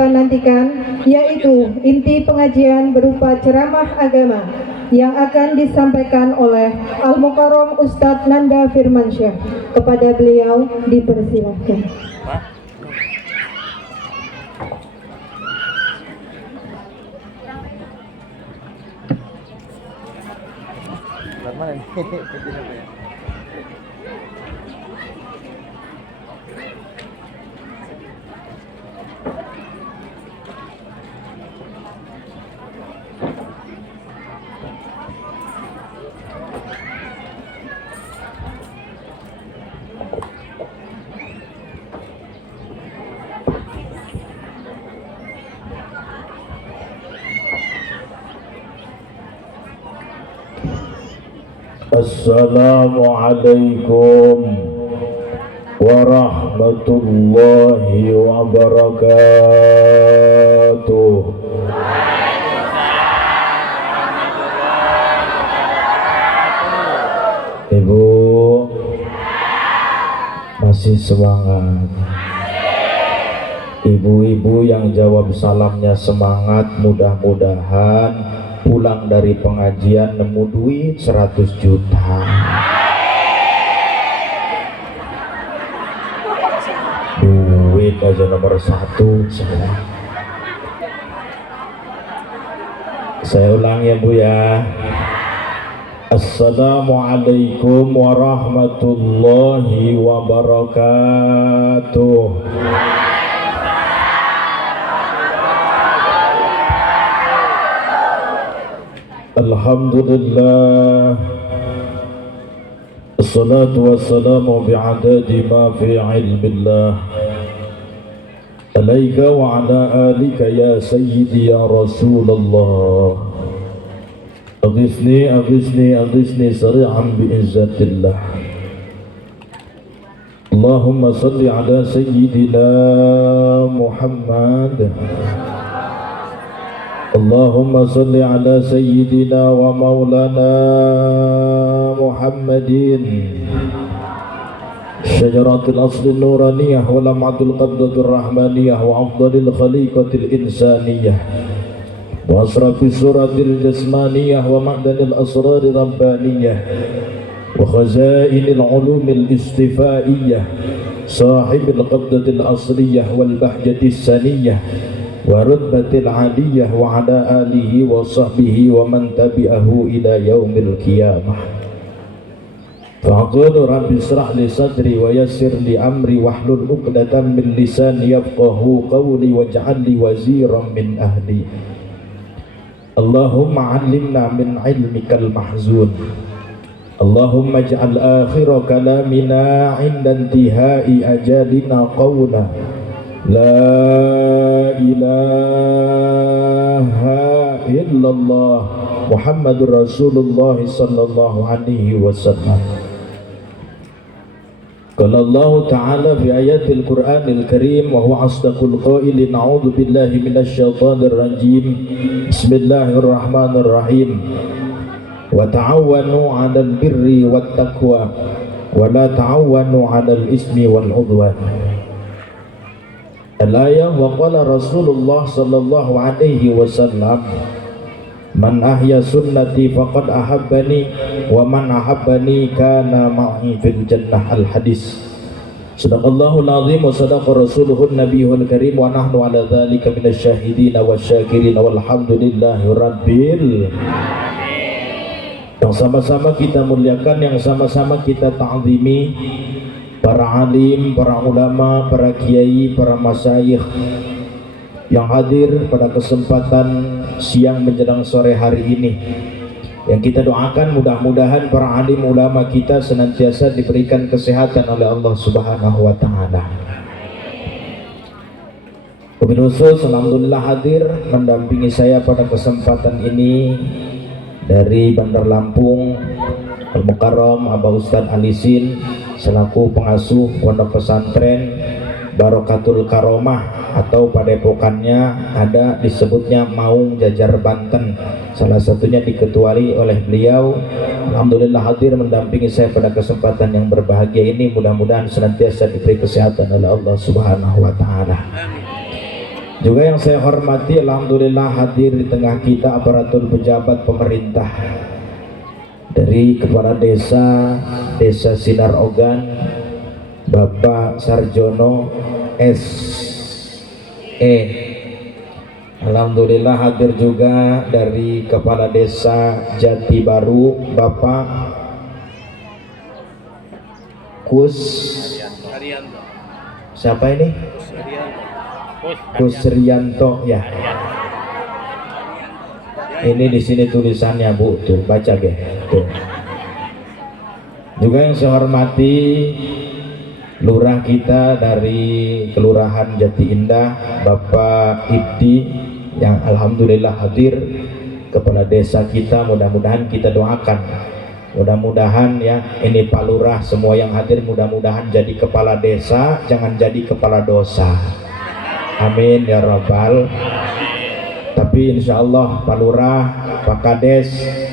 nantikan, yaitu inti pengajian berupa ceramah agama yang akan disampaikan oleh Al-Mukarram Ustadz Nanda Firmansyah. Kepada beliau dipersilahkan. Assalamualaikum warahmatullahi wabarakatuh. Ibu masih semangat? Ibu-ibu yang jawab salamnya semangat, mudah-mudahan pulang dari pengajian nemu duit 100 juta. Duit aja nomor satu. Saya ulang ya Bu ya. Assalamualaikum warahmatullahi wabarakatuh. Alhamdulillah, assalatu wassalamu bi'adadi ma fi ilmillah, alaika wa ala alika ya sayyidi ya Rasulullah, aghithni aghithni aghithni sari'an bi'izzatillah. Allahumma salli ala sayyidina Muhammad. Allahumma salli ala sayyidina wa maulana Muhammadin syajaratul asli nuraniyah wa lam'atul qabdatul rahmaniyah wa afdalil khaliqatil insaniyah wa asrafi suratil jasmaniyah wa ma'danil asrari rabbaniyah wa khazainil ulumil istifaiyah sahibil qabdatil asliyah wal bahjatis saniyah wa rutbatil aliyah wa ala alihi wa sahbihi wa man tabi'ahu ila yaumil qiyamah. Faqul rabbi israh li sadri wa yassir li amri wahlul 'uqdatam min lisani yafqahu qawli waj'al li waziran min ahli. Allahumma 'allimna min 'ilmikal mahzun. Allahumma ij'al akhira kalamina 'inda intihai ajalina qawla La ilaha illallah Muhammadur Rasulullah sallallahu alaihi wasallam. Qala Allah Ta'ala fi ayatil Qur'anil Karim wa huwa asdaqul qailin a'udzu billahi minasy syaithanir rajim. Bismillahirrahmanirrahim. Wa ta'awanu 'alal birri wat taqwa wa la ta'awanu 'alal ismi wal 'udwan. Al-ayah wa qala Rasulullah sallallahu alaihi wasallam man ahya sunnati faqad ahabbani wa man ahabbani kana ma'i fil jannah. Al-hadis. Sadaqallahul azim wa sadaqa rasuluhun nabiyul karim wa nahnu ala dhalika minasyahidin wasyakirin walhamdulillahi rabbil alamin. Yang sama-sama kita muliakan, yang sama-sama kita ta'zimi para alim, para ulama, para kiai, para masyayikh yang hadir pada kesempatan siang menjelang sore hari ini. Yang kita doakan mudah-mudahan para alim ulama kita senantiasa diberikan kesehatan oleh Allah Subhanahu wa taala. Wabil khusus alhamdulillah hadir mendampingi saya pada kesempatan ini dari Bandar Lampung Al-Mukarram Abah Ustadz Alisin selaku pengasuh pondok pesantren Barokatul Karomah atau padepokannya ada disebutnya Maung Jajar Banten, salah satunya diketuai oleh beliau. Alhamdulillah hadir mendampingi saya pada kesempatan yang berbahagia ini, mudah-mudahan senantiasa diberi kesehatan oleh Allah Subhanahu wa taala. Juga yang saya hormati, alhamdulillah hadir di tengah kita aparatur pejabat pemerintah dari Kepala Desa Sinar Ogan, Bapak Sarjono SE. Alhamdulillah hadir juga dari Kepala Desa Jati Baru, Bapak Kus. Siapa ini? Kusrianto ya. Ini di sini tulisannya Bu, tuh baca deh. Tuh. Juga yang saya hormati lurah kita dari Kelurahan Jati Indah, Bapak Ibdi yang alhamdulillah hadir, kepala desa kita, mudah-mudahan kita doakan. Mudah-mudahan ya, ini Pak Lurah semua yang hadir mudah-mudahan jadi kepala desa, jangan jadi kepala dosa. Amin ya Rabbal. Tapi insya Allah Pak Lurah, Pak Kades,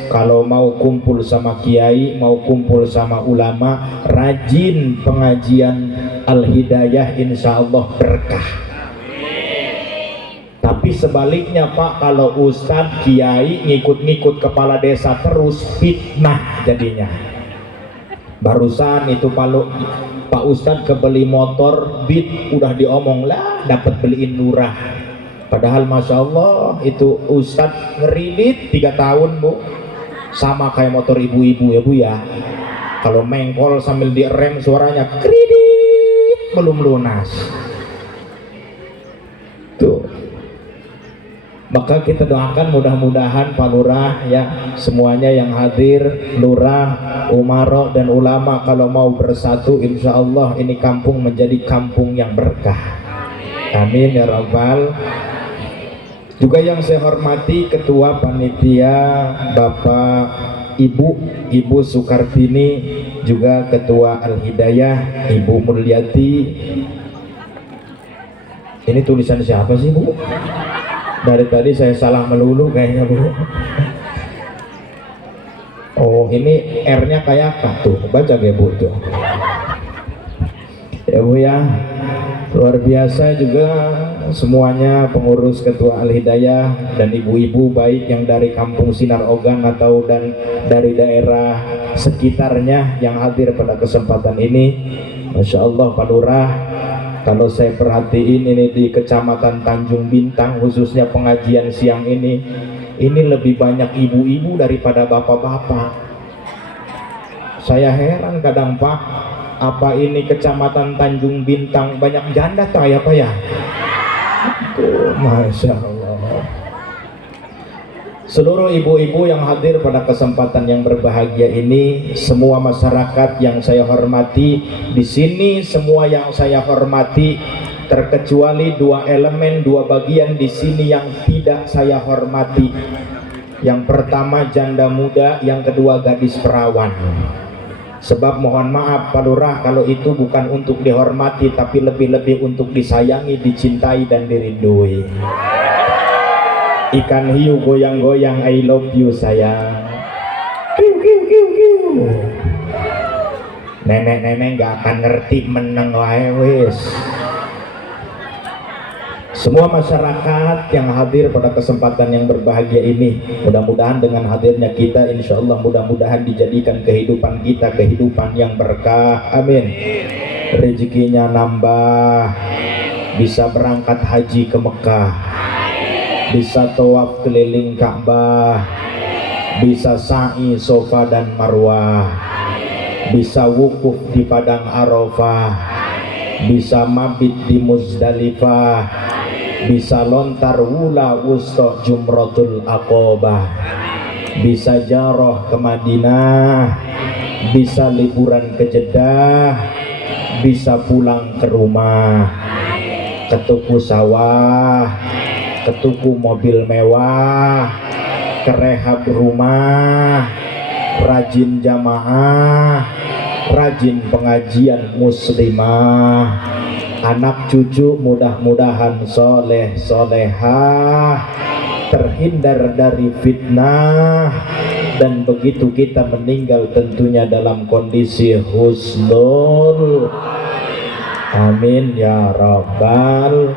kalau mau kumpul sama kiai, mau kumpul sama ulama, rajin pengajian Al-Hidayah, insya Allah berkah. Tapi sebaliknya Pak, kalau Ustadz kiai ngikut-ngikut kepala desa terus, fitnah jadinya. Barusan itu Pak Ustadz kebeli motor Beat, udah diomong lah dapat beliin lurah. Padahal Masya Allah itu Ustadz ngeridit 3 tahun Bu, sama kayak motor ibu-ibu ya Bu ya. Kalau mengkol sambil direm suaranya kredit belum lunas tuh. Maka kita doakan mudah-mudahan Pak Lurah ya, semuanya yang hadir, lurah, umaro dan ulama kalau mau bersatu, insya Allah ini kampung menjadi kampung yang berkah. Amin ya Rabbal. Juga yang saya hormati Ketua Panitia Bapak Ibu Sukartini, juga Ketua Al-Hidayah Ibu Mulyati. Ini tulisan siapa sih Bu? Dari tadi saya salah melulu kayaknya Bu. Oh ini R-nya kayak apa tuh? Baca ya Bu tuh. Ya Bu ya, luar biasa juga semuanya pengurus Ketua Al-Hidayah dan ibu-ibu baik yang dari Kampung Sinar Ogan atau dan dari daerah sekitarnya yang hadir pada kesempatan ini. Masya Allah Pak Lurah, kalau saya perhatiin ini di Kecamatan Tanjung Bintang khususnya pengajian siang ini lebih banyak ibu-ibu daripada bapak-bapak. Saya heran kadang Pak, apa ini Kecamatan Tanjung Bintang banyak janda tak ya Pak ya? Tuh, Masya Allah. Seluruh ibu-ibu yang hadir pada kesempatan yang berbahagia ini, semua masyarakat yang saya hormati di sini, semua yang saya hormati, terkecuali 2 elemen, 2 bagian di sini yang tidak saya hormati. Yang pertama janda muda, yang kedua gadis perawan. Sebab mohon maaf Pak Lurah, kalau itu bukan untuk dihormati, tapi lebih-lebih untuk disayangi, dicintai dan dirindui. Ikan hiu goyang-goyang, I love you sayang. Kiu kiu kiu kiu. Nenek-nenek gak akan ngerti meneng wae wis. Semua masyarakat yang hadir pada kesempatan yang berbahagia ini, mudah-mudahan dengan hadirnya kita, insya Allah mudah-mudahan dijadikan kehidupan kita kehidupan yang berkah. Amin. Rezekinya nambah, bisa berangkat haji ke Mekah, bisa tawaf keliling Ka'bah, bisa sa'i Sofa dan Marwah, bisa wukuf di Padang Arafah, bisa mabit di Muzdalifah, bisa lontar wula wusta Jumratul Aqobah, bisa jaroh ke Madinah, bisa liburan ke Jeddah, bisa pulang ke rumah, ke tuku sawah, ke tuku mobil mewah, ke rehab rumah, rajin jamaah, rajin pengajian muslimah, anak cucu mudah-mudahan soleh solehah, terhindar dari fitnah, dan begitu kita meninggal tentunya dalam kondisi husnul. Amin ya Rabbal.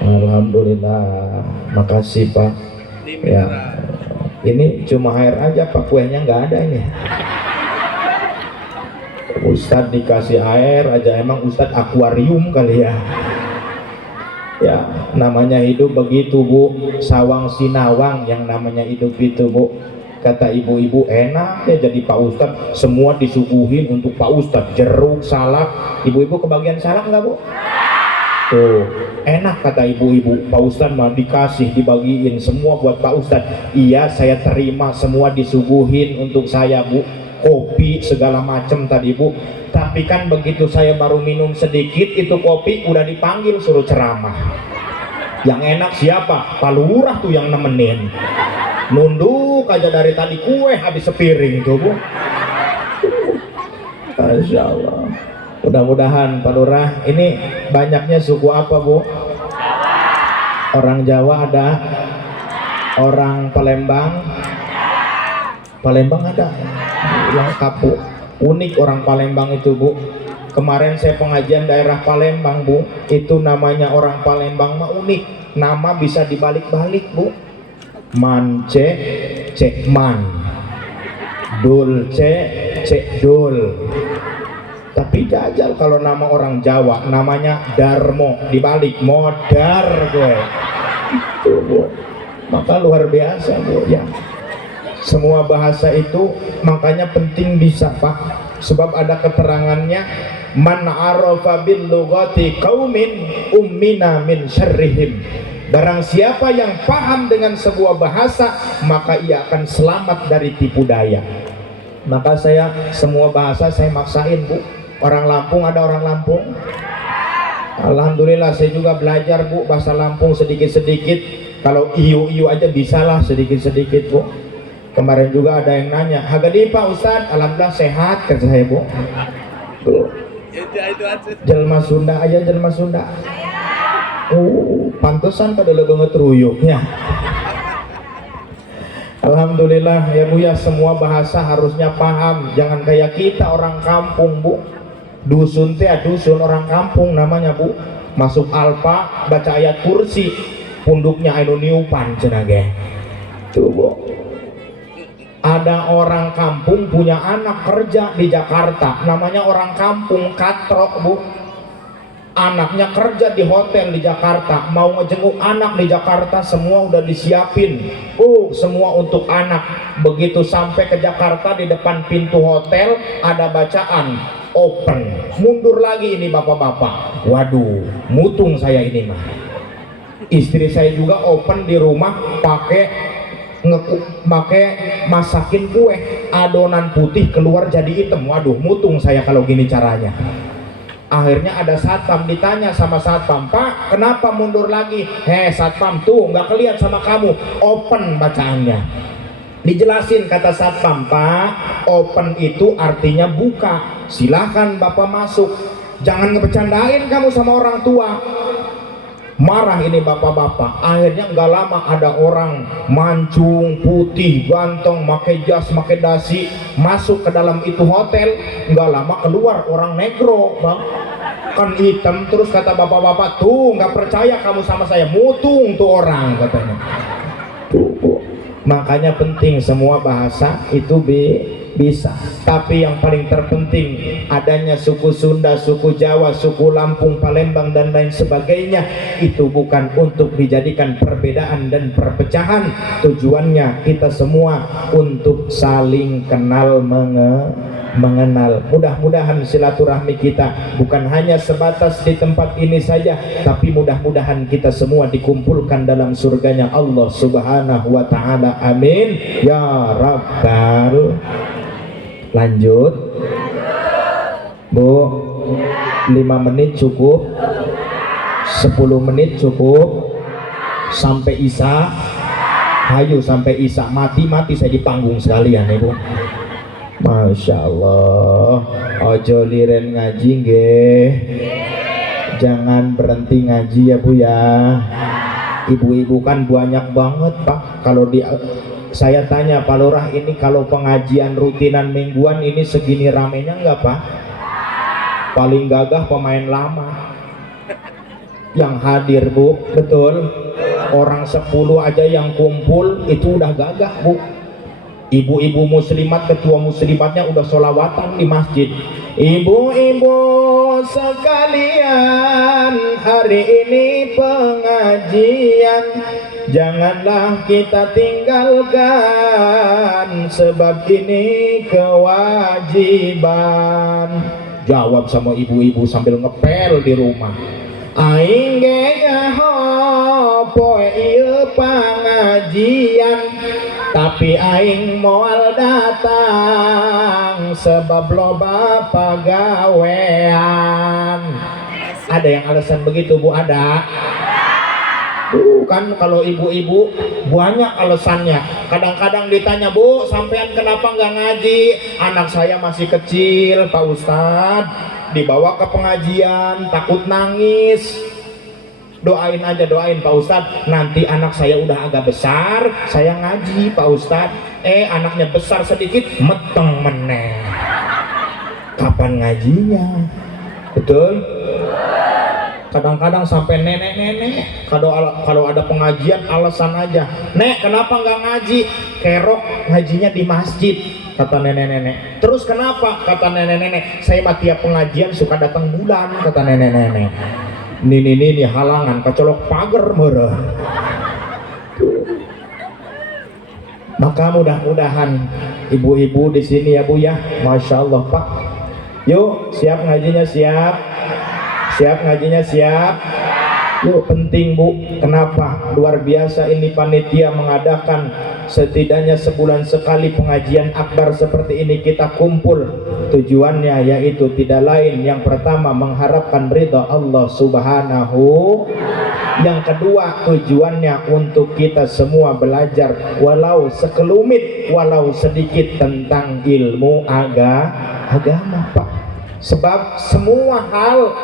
Alhamdulillah, makasih Pak. Ya, ini cuma air aja Pak, kuehnya nggak ada ini. Ustadz dikasih air aja, emang Ustadz akuarium kali ya. Ya, namanya hidup begitu Bu, sawang sinawang yang namanya hidup itu Bu. Kata ibu-ibu enak ya jadi Pak Ustadz, semua disuguhin untuk Pak Ustadz, jeruk, salak. Ibu-ibu kebagian salak nggak Bu? Tuh, enak kata ibu-ibu, Pak Ustadz mah dikasih, dibagiin semua buat Pak Ustadz. Iya, saya terima semua disuguhin untuk saya Bu, kopi segala macem tadi Bu. Tapi kan begitu saya baru minum sedikit itu kopi udah dipanggil suruh ceramah. Yang enak siapa? Pak Lurah tuh yang nemenin. Nunduk aja dari tadi, kue habis sepiring tuh Bu. Masya Allah. Mudah-mudahan Pak Lurah, ini banyaknya suku apa Bu? Orang Jawa ada, orang Palembang, Palembang ada, lengkap Bu. Unik orang Palembang itu Bu. Kemarin saya pengajian daerah Palembang Bu, itu namanya orang Palembang mah unik, nama bisa dibalik-balik Bu. Mance, cek man, dulce, cek dul. Tapi jajal kalau nama orang Jawa namanya Darmo, dibalik modar gue. Itu Bu. Maka luar biasa Bu ya. Semua bahasa itu makanya penting bisa Pak, sebab ada keterangannya, man arafa bil lughati qaumin ummina min syarrihim. Barang siapa yang paham dengan sebuah bahasa, maka ia akan selamat dari tipu daya. Maka saya semua bahasa saya maksain Bu. Orang Lampung ada orang Lampung? Alhamdulillah saya juga belajar Bu bahasa Lampung sedikit-sedikit. Kalau iu-iu aja bisalah sedikit-sedikit Bu. Kemarin juga ada yang nanya, "Hagadi Pak Ustadz?" Alhamdulillah sehat kata saya Bu. Tuh. Jelma Sunda aja jelma Sunda. Pantesan pada lo banget ruyuknya. Alhamdulillah ya Bu ya, semua bahasa harusnya paham. Jangan kayak kita orang kampung Bu. Dusun teh dusun orang kampung namanya Bu. Masuk alfa baca ayat kursi, punduknya anu niupan cenah ge. Tuh Bu. Ada orang kampung punya anak kerja di Jakarta, namanya orang kampung katrok Bu. Anaknya kerja di hotel di Jakarta, mau ngejenguk anak di Jakarta semua udah disiapin. Semua untuk anak. Begitu sampai ke Jakarta di depan pintu hotel ada bacaan open. Mundur lagi ini bapak-bapak. Waduh, mutung saya ini mah. Istri saya juga open di rumah pakai masakin kue, adonan putih keluar jadi hitam. Waduh, mutung saya kalau gini caranya. Akhirnya ada satpam, ditanya sama satpam, "Pak, kenapa mundur lagi?" Satpam, tuh nggak kelihatan sama kamu, open bacaannya. Dijelasin kata satpam, "Pak, open itu artinya buka, silahkan Bapak masuk, jangan ngebecandain kamu sama orang tua." Marah ini bapak-bapak. Akhirnya nggak lama ada orang mancung putih ganteng pakai jas pakai dasi masuk ke dalam itu hotel. Nggak lama keluar orang negro Bang, kan hitam. Terus kata bapak-bapak, "Tuh nggak percaya kamu sama saya, mutung tuh orang," katanya. Tuh, makanya penting semua bahasa itu bisa. Tapi yang paling terpenting adanya suku Sunda, suku Jawa, suku Lampung, Palembang dan lain sebagainya, itu bukan untuk dijadikan perbedaan dan perpecahan. Tujuannya kita semua untuk saling kenal mengenal. Mudah-mudahan silaturahmi kita bukan hanya sebatas di tempat ini saja, tapi mudah-mudahan kita semua dikumpulkan dalam surganya Allah Subhanahu wa ta'ala. Amin ya rabbal. Lanjut Bu, 5 menit cukup, 10 menit cukup, sampai Isya. Hayu sampai Isya, mati saya di panggung sekalian ya Bu. Masya Allah, ojo liren ngaji nggih, jangan berhenti ngaji ya Bu ya. Ibu-ibu kan banyak banget Pak. Kalau saya tanya Pak Lurah, ini kalau pengajian rutinan mingguan ini segini ramenya enggak Pak? Paling gagah pemain lama. yang hadir Bu, betul. Orang 10 aja yang kumpul itu udah gagah Bu. Ibu-ibu muslimat, ketua muslimatnya udah sholawatan di masjid. Ibu-ibu sekalian, hari ini pengajian janganlah kita tinggalkan, sebab ini kewajiban. Jawab sama ibu-ibu sambil ngepel di rumah. Aing ge poe ieu pengajian, tapi aing moal datang sebab loba pagawean. Ada yang alasan begitu Bu? Ada. Kan kalau ibu-ibu banyak alasannya. Kadang-kadang ditanya, Bu, sampean kenapa nggak ngaji? Anak saya masih kecil Pak Ustadz, dibawa ke pengajian takut nangis. Doain aja, doain Pak Ustadz, nanti anak saya udah agak besar saya ngaji Pak Ustadz. Anaknya besar sedikit meteng meneh, kapan ngajinya? Betul. Kadang-kadang sampai nenek-nenek kalau ada pengajian alasan aja, Nek kenapa nggak ngaji? Kerok ngajinya di masjid, kata nenek-nenek. Terus kenapa? Kata nenek-nenek, saya mah tiap pengajian suka datang bulan, kata nenek-nenek. Ini halangan kecolok pagar merah. Maka mudah-mudahan ibu-ibu di sini ya Bu ya, Masya Allah Pak. Yuk siap ngajinya, siap. Siap ngajinya, siap. Yuk, penting Bu. Kenapa? Luar biasa ini panitia mengadakan setidaknya sebulan sekali pengajian akbar seperti ini, kita kumpul. Tujuannya yaitu tidak lain, yang pertama mengharapkan ridha Allah Subhanahu. Yang kedua tujuannya untuk kita semua belajar walau sekelumit, walau sedikit tentang ilmu agama Pak. Sebab semua hal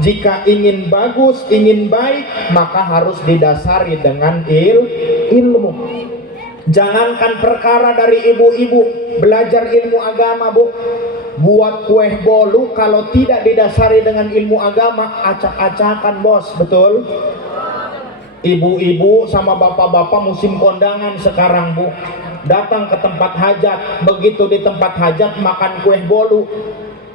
jika ingin bagus, ingin baik, maka harus didasari dengan ilmu. Jangankan perkara dari ibu-ibu belajar ilmu agama Bu, buat kue bolu kalau tidak didasari dengan ilmu agama acak-acakan bos, betul? Ibu-ibu sama bapak-bapak musim kondangan sekarang Bu, datang ke tempat hajat, begitu di tempat hajat makan kue bolu.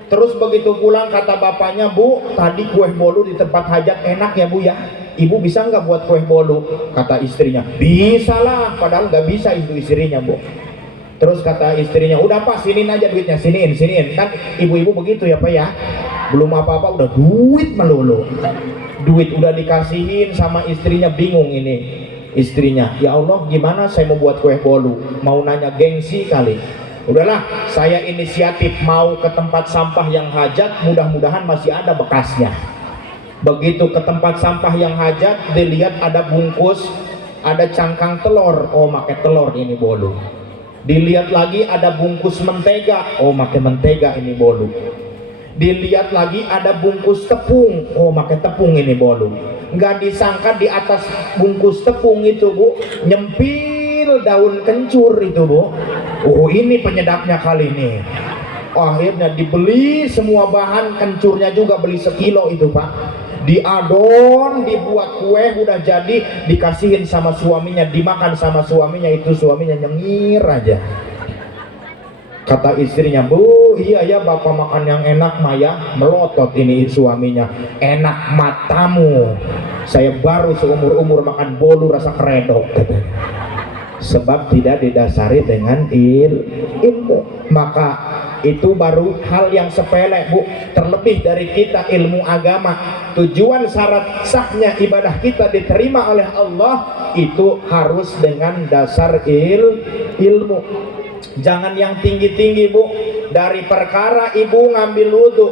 Terus begitu pulang kata bapaknya, Bu, tadi kue bolu di tempat hajat enak ya Bu ya, Ibu bisa nggak buat kue bolu? Kata istrinya, bisa lah, padahal nggak bisa itu istrinya Bu. Terus kata istrinya, udah Pak siniin aja duitnya, siniin. Kan ibu-ibu begitu ya Pak ya, belum apa-apa udah duit melulu. Duit udah dikasihin sama istrinya, bingung ini istrinya, ya Allah gimana saya mau buat kue bolu, mau nanya gengsi kali. Udahlah, saya inisiatif mau ke tempat sampah yang hajat, mudah-mudahan masih ada bekasnya. Begitu ke tempat sampah yang hajat, dilihat ada bungkus, ada cangkang telur, oh pakai telur ini bolu. Dilihat lagi ada bungkus mentega, oh pakai mentega ini bolu. Dilihat lagi ada bungkus tepung, oh pakai tepung ini bolu. Nggak disangka di atas bungkus tepung itu Bu, nyempil daun kencur itu Bu. Oh ini penyedapnya kali ini. Akhirnya dibeli semua bahan, kencurnya juga beli sekilo itu Pak. Diadon, dibuat kue, udah jadi, dikasihin sama suaminya, dimakan sama suaminya, itu suaminya nyengir aja. Kata istrinya, Bu, iya ya bapak makan yang enak Maya, melotot ini suaminya. Enak matamu, saya baru seumur-umur makan bolu rasa keredok. Sebab tidak didasari dengan ilmu. Maka itu baru hal yang sepele Bu. Terlebih dari kita ilmu agama, tujuan syarat sahnya ibadah kita diterima oleh Allah itu harus dengan dasar ilmu. Jangan yang tinggi-tinggi Bu. Dari perkara ibu ngambil wudhu,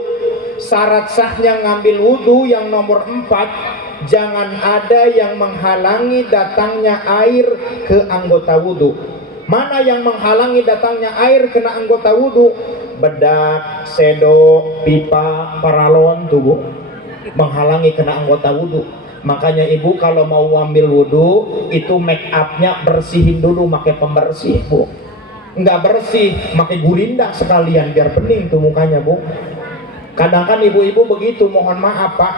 syarat sahnya ngambil wudhu yang nomor 4, jangan ada yang menghalangi datangnya air ke anggota wudhu. Mana yang menghalangi datangnya air kena anggota wudhu? Bedak, sendok, pipa, paralon tuh Bu, menghalangi kena anggota wudhu. Makanya ibu kalau mau ambil wudhu itu make upnya bersihin dulu pakai pembersih Bu. Nggak bersih pakai gurinda sekalian biar bening tuh mukanya Bu. Kadang kan ibu-ibu begitu, mohon maaf Pak,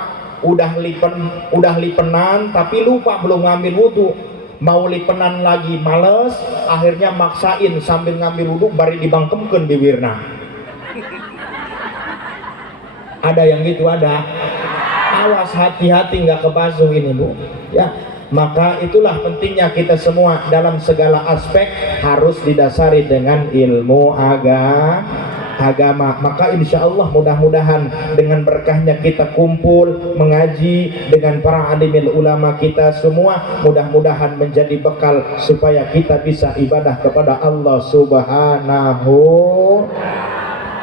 udah lipenan tapi lupa belum ngambil wudhu, mau lipenan lagi males, akhirnya maksain sambil ngambil wudhu bari dibangkemkeun bibirna. Ada yang gitu, ada. Awas, hati-hati nggak kebasuh ini Bu ya. Maka itulah pentingnya kita semua dalam segala aspek harus didasari dengan ilmu agama. Maka insya Allah mudah-mudahan dengan berkahnya kita kumpul mengaji dengan para alimil ulama kita semua, mudah-mudahan menjadi bekal supaya kita bisa ibadah kepada Allah Subhanahu.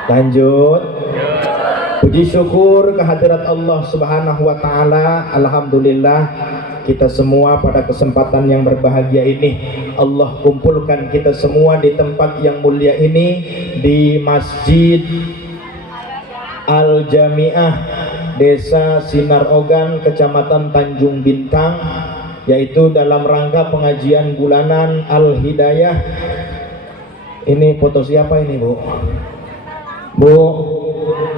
Lanjut. Puji syukur kehadirat Allah Subhanahu wa taala. Alhamdulillah kita semua pada kesempatan yang berbahagia ini Allah kumpulkan kita semua di tempat yang mulia ini, di Masjid Al-Jami'ah Desa Sinar Ogan, Kecamatan Tanjung Bintang, yaitu dalam rangka pengajian bulanan Al-Hidayah. Ini foto siapa ini Bu? Bu,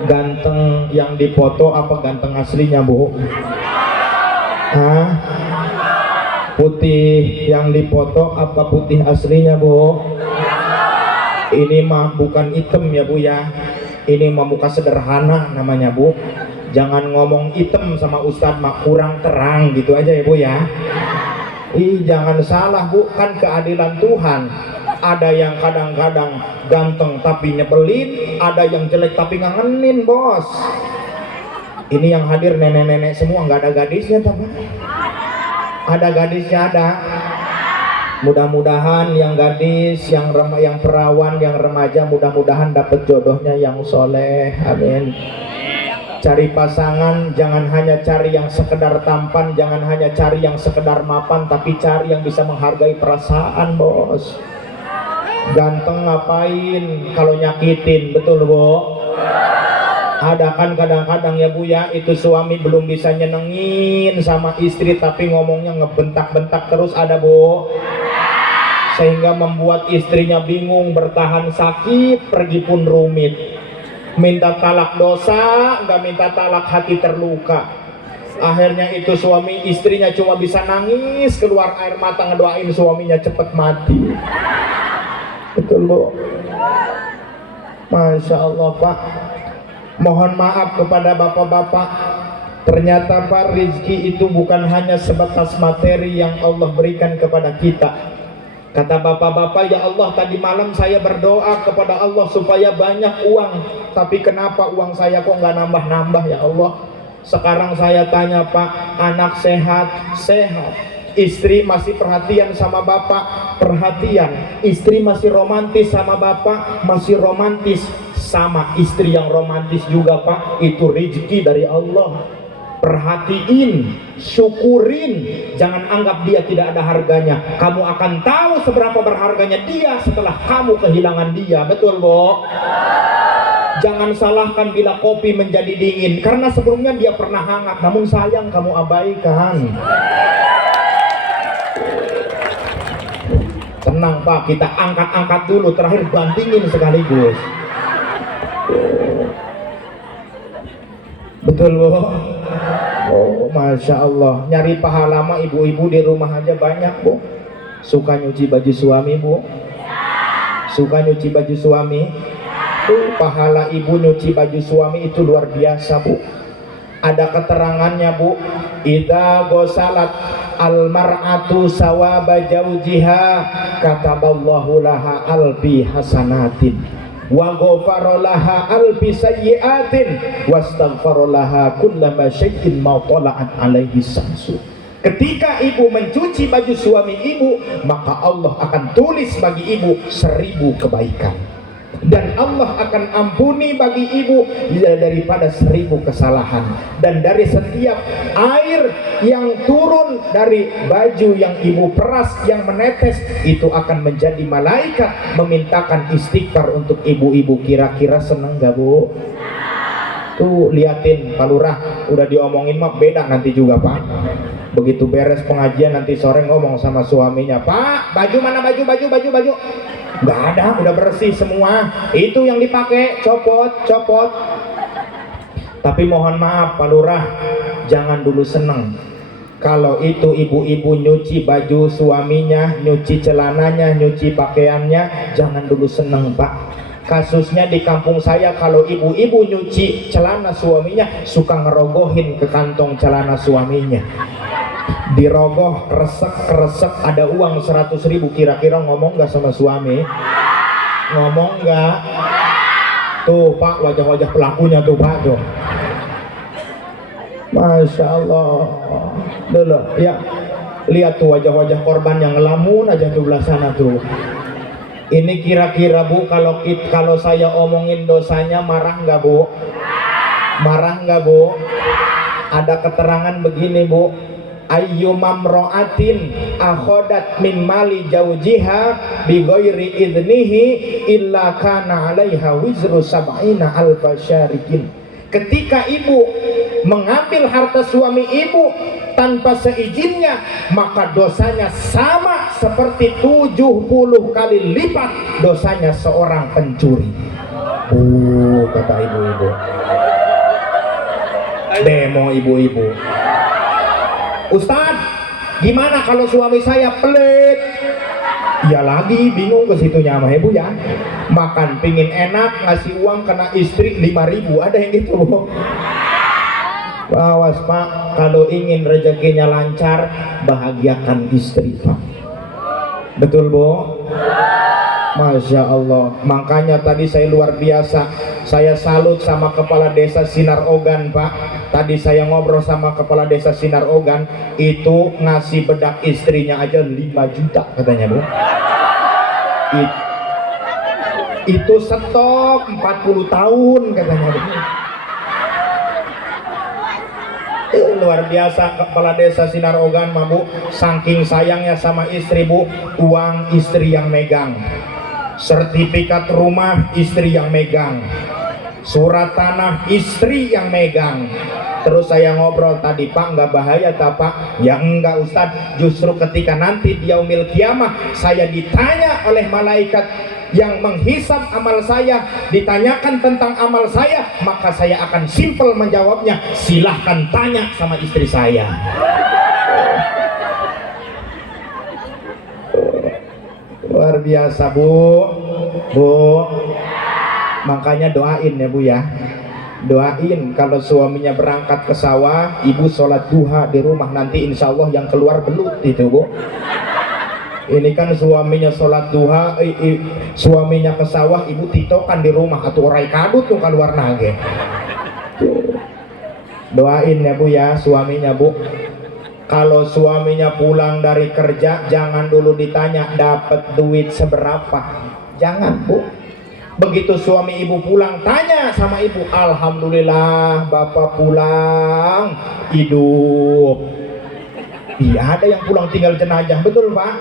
ganteng yang dipoto apa ganteng aslinya Bu? Hah? Putih yang dipoto apa putih aslinya Bu? Ini mah bukan hitam ya Bu ya. Ini mah muka sederhana namanya Bu. Jangan ngomong hitam sama Ustadz mah kurang terang gitu aja ya Bu ya. Jangan salah Bu, kan keadilan Tuhan. Ada yang kadang-kadang ganteng tapi nyebelin, ada yang jelek tapi ngangenin bos. Ini yang hadir nenek-nenek semua, nggak ada gadisnya tapi ada gadisnya, ada. Mudah-mudahan yang gadis, yang perawan, yang remaja, mudah-mudahan dapat jodohnya yang soleh, amin. Cari pasangan jangan hanya cari yang sekedar tampan, jangan hanya cari yang sekedar mapan, tapi cari yang bisa menghargai perasaan bos. Ganteng ngapain kalau nyakitin, betul Bu? Ada kan kadang-kadang ya Bu ya, itu suami belum bisa nyenengin sama istri tapi ngomongnya ngebentak-bentak terus, ada Bu, sehingga membuat istrinya bingung, bertahan sakit, pergi pun rumit, minta talak dosa, nggak minta talak hati terluka. Akhirnya itu suami istrinya cuma bisa nangis keluar air mata ngedoain suaminya cepet mati. Betul Bu? Masya Allah Pak. Mohon maaf kepada bapak-bapak, ternyata Pak, rezeki itu bukan hanya sebatas materi yang Allah berikan kepada kita. Kata bapak-bapak, ya Allah, tadi malam saya berdoa kepada Allah supaya banyak uang, tapi kenapa uang saya kok nggak nambah-nambah ya Allah. Sekarang saya tanya Pak, anak sehat, istri masih perhatian sama bapak, perhatian, istri masih romantis sama bapak, masih romantis sama istri yang romantis juga Pak, itu rezeki dari Allah. Perhatiin, syukurin, jangan anggap dia tidak ada harganya. Kamu akan tahu seberapa berharganya dia setelah kamu kehilangan dia, betul Bu? Jangan salahkan bila kopi menjadi dingin, karena sebelumnya dia pernah hangat, namun sayang kamu abaikan. Tenang Pak, kita angkat-angkat dulu, terakhir bandingin sekaligus. Betul Bu? Oh Masya Allah, nyari pahala mah ibu-ibu di rumah aja banyak Bu. Suka nyuci baju suami Bu? Suka nyuci baju suami? Pahala ibu nyuci baju suami itu luar biasa Bu. Ada keterangannya Bu, idza ghasalat almar'atu sawaba jaujiha kataballahu laha albi hasanatin wa ghafara laha albi sayyi'atin wastaghfara laha kullama syai'in ma tala'at alaihi samsu. Ketika ibu mencuci baju suami ibu, maka Allah akan tulis bagi ibu 1000 kebaikan, dan Allah akan ampuni bagi ibu daripada 1000 kesalahan. Dan dari setiap air yang turun dari baju yang ibu peras, yang menetes, itu akan menjadi malaikat memintakan istighfar untuk ibu-ibu. Kira-kira seneng gak Bu? Tuh liatin Pak Lurah, udah diomongin mah beda nanti juga Pak. Begitu beres pengajian nanti sore ngomong sama suaminya, Pak, baju mana, baju nggak ada, udah bersih semua, itu yang dipakai, copot. Tapi mohon maaf Pak Lurah, jangan dulu seneng. Kalau itu ibu-ibu nyuci baju suaminya, nyuci celananya, nyuci pakaiannya, jangan dulu seneng Pak. Kasusnya di kampung saya, kalau ibu-ibu nyuci celana suaminya, suka ngerogohin ke kantong celana suaminya. Dirogoh, kresek, ada uang 100.000, kira-kira ngomong gak sama suami? Ngomong gak? Tuh Pak, wajah-wajah pelakunya tuh Pak tuh. Masya Allah. Dulu ya, lihat tuh wajah-wajah korban yang ngelamun aja tuh belah sana tuh. Ini kira-kira Bu, kalau saya omongin dosanya marah nggak Bu? Marah nggak Bu? Ada keterangan begini Bu, ayyumam ro'atin akhodat min mali jaujiha bi ghairi idnihi illa kana 'alaiha wizru sab'ina alfa syarikin. Ketika ibu mengambil harta suami ibu tanpa seizinnya, maka dosanya sama seperti 70 kali lipat dosanya seorang pencuri. Kata ibu-ibu. Demo ibu-ibu. Ustadz, gimana kalau suami saya pelit? Ya lagi bingung ke situnya mah ibu ya. Makan pingin enak, ngasih uang kena istri 5.000, ada yang gitu Bu. Awas Pak, kalau ingin rezekinya lancar, bahagiakan istri Pak. Betul Bu? Masya Allah. Makanya tadi saya luar biasa, saya salut sama kepala desa Sinar Ogan Pak. Tadi saya ngobrol sama kepala desa Sinar Ogan, itu ngasih bedak istrinya aja 5 juta katanya Bu. Itu stok 40 tahun katanya Bu. Luar biasa kepala desa Sinar Ogan mah Bu, saking sayangnya sama istri Bu, uang istri yang megang, sertifikat rumah istri yang megang, surat tanah istri yang megang. Terus saya ngobrol tadi, Pak, nggak bahaya tak Pak? Ya enggak Ustadz, justru ketika nanti di yaumil kiamah saya ditanya oleh malaikat yang menghisab amal saya, ditanyakan tentang amal saya, maka saya akan simpel menjawabnya, silahkan tanya sama istri saya. Luar biasa Bu. Makanya doain ya Bu ya, doain kalau suaminya berangkat ke sawah, ibu sholat duha di rumah, nanti insya Allah yang keluar belut itu Bu. Ini kan suaminya sholat duha, suaminya ke sawah, ibu titokan di rumah atau orai kadut tuh keluar nage. Doain ya Bu ya suaminya Bu. Kalau suaminya pulang dari kerja, jangan dulu ditanya dapat duit seberapa, jangan Bu. Begitu suami ibu pulang, tanya sama ibu, alhamdulillah bapak pulang hidup. Iya, ada yang pulang tinggal jenazah, betul Pak?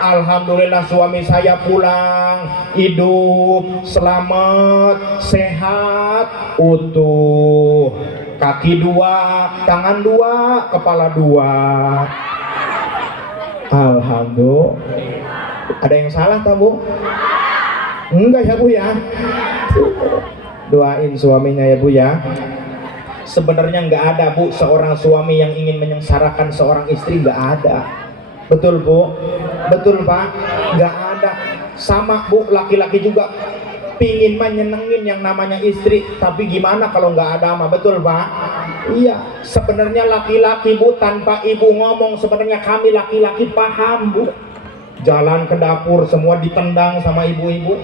Alhamdulillah suami saya pulang hidup, selamat, sehat, utuh, kaki 2, tangan 2, kepala 2. Alhamdulillah. Ada yang salah tak Bu? Enggak ya Bu ya. Doain suaminya ya Bu ya. Sebenarnya nggak ada Bu seorang suami yang ingin menyengsarakan seorang istri, nggak ada. Betul Bu? Betul Pak? Nggak ada. Sama Bu, laki-laki juga pingin menyenengin yang namanya istri, tapi gimana kalau nggak ada mah, betul Pak? Iya, sebenarnya laki-laki Bu, tanpa ibu ngomong, sebenarnya kami laki-laki paham Bu. Jalan ke dapur semua ditendang sama ibu-ibu,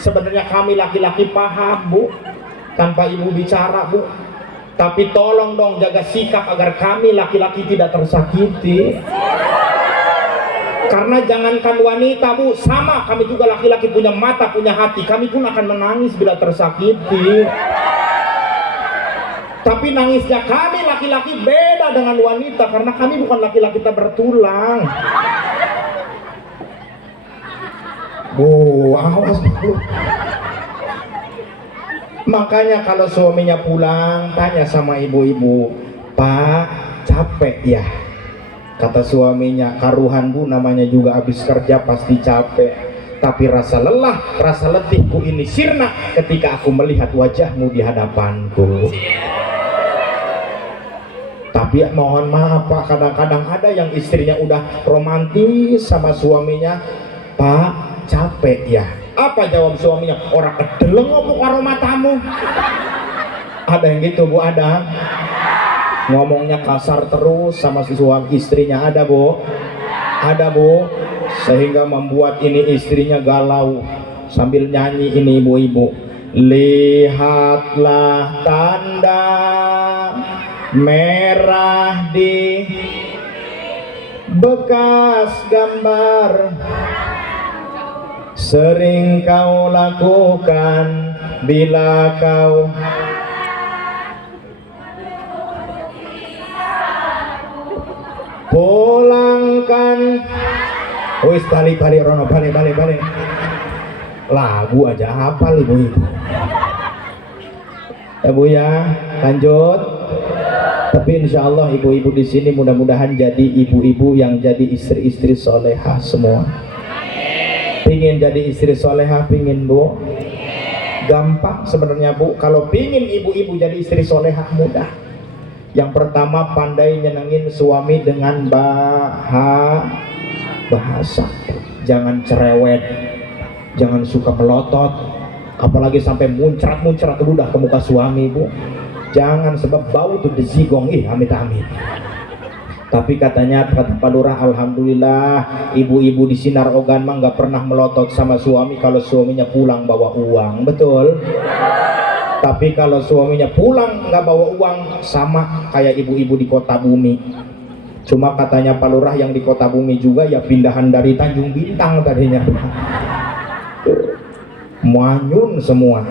sebenarnya kami laki-laki paham Bu, tanpa ibu bicara Bu. Tapi tolong dong jaga sikap agar kami laki-laki tidak tersakiti. Karena jangankan wanita Bu, sama kami juga laki-laki punya mata, punya hati, kami pun akan menangis bila tersakiti. Tapi nangisnya kami laki-laki beda dengan wanita, karena kami bukan laki-laki tak bertulang. Awas Bu. Makanya kalau suaminya pulang, tanya sama ibu-ibu, Pak, capek ya? Kata suaminya, karuhan Bu, namanya juga habis kerja pasti capek. Tapi rasa lelah, rasa letihku ini sirna ketika aku melihat wajahmu di hadapanku. Ya mohon maaf Pak, kadang-kadang ada yang istrinya udah romantis sama suaminya, Pak capek ya. Apa jawab suaminya? Orang kedeleng ngomong karo matamu. Ada yang gitu Bu, ada. Ngomongnya kasar terus sama si suami istrinya, ada Bu. Ada Bu, sehingga membuat ini istrinya galau sambil nyanyi ini ibu-ibu. Lihatlah tanda merah di bekas gambar sering kau lakukan bila kau pulangkan. Wis balik Rono, balik. Lagu aja hafal ibu-ibu. Bu ya, lanjut. Tapi insya Allah ibu-ibu di sini mudah-mudahan jadi ibu-ibu yang jadi istri-istri solehah semua. Pingin jadi istri solehah, pingin Bu? Gampang sebenarnya Bu. Kalau pingin ibu-ibu jadi istri solehah mudah. Yang pertama, pandai nyenengin suami dengan bahasa. Jangan cerewet, jangan suka melotot, apalagi sampai muncrat ludah ke muka suami Bu. Jangan, sebab bau tuh dezigong, amit-amit. Tapi kata Pak Lurah, alhamdulillah ibu-ibu di Sinar Ogan mah nggak pernah melotot sama suami kalau suaminya pulang bawa uang, betul? Tapi kalau suaminya pulang nggak bawa uang, sama kayak ibu-ibu di Kota Bumi. Cuma katanya Pak Lurah yang di Kota Bumi juga ya pindahan dari Tanjung Bintang tadinya. Manyun semua.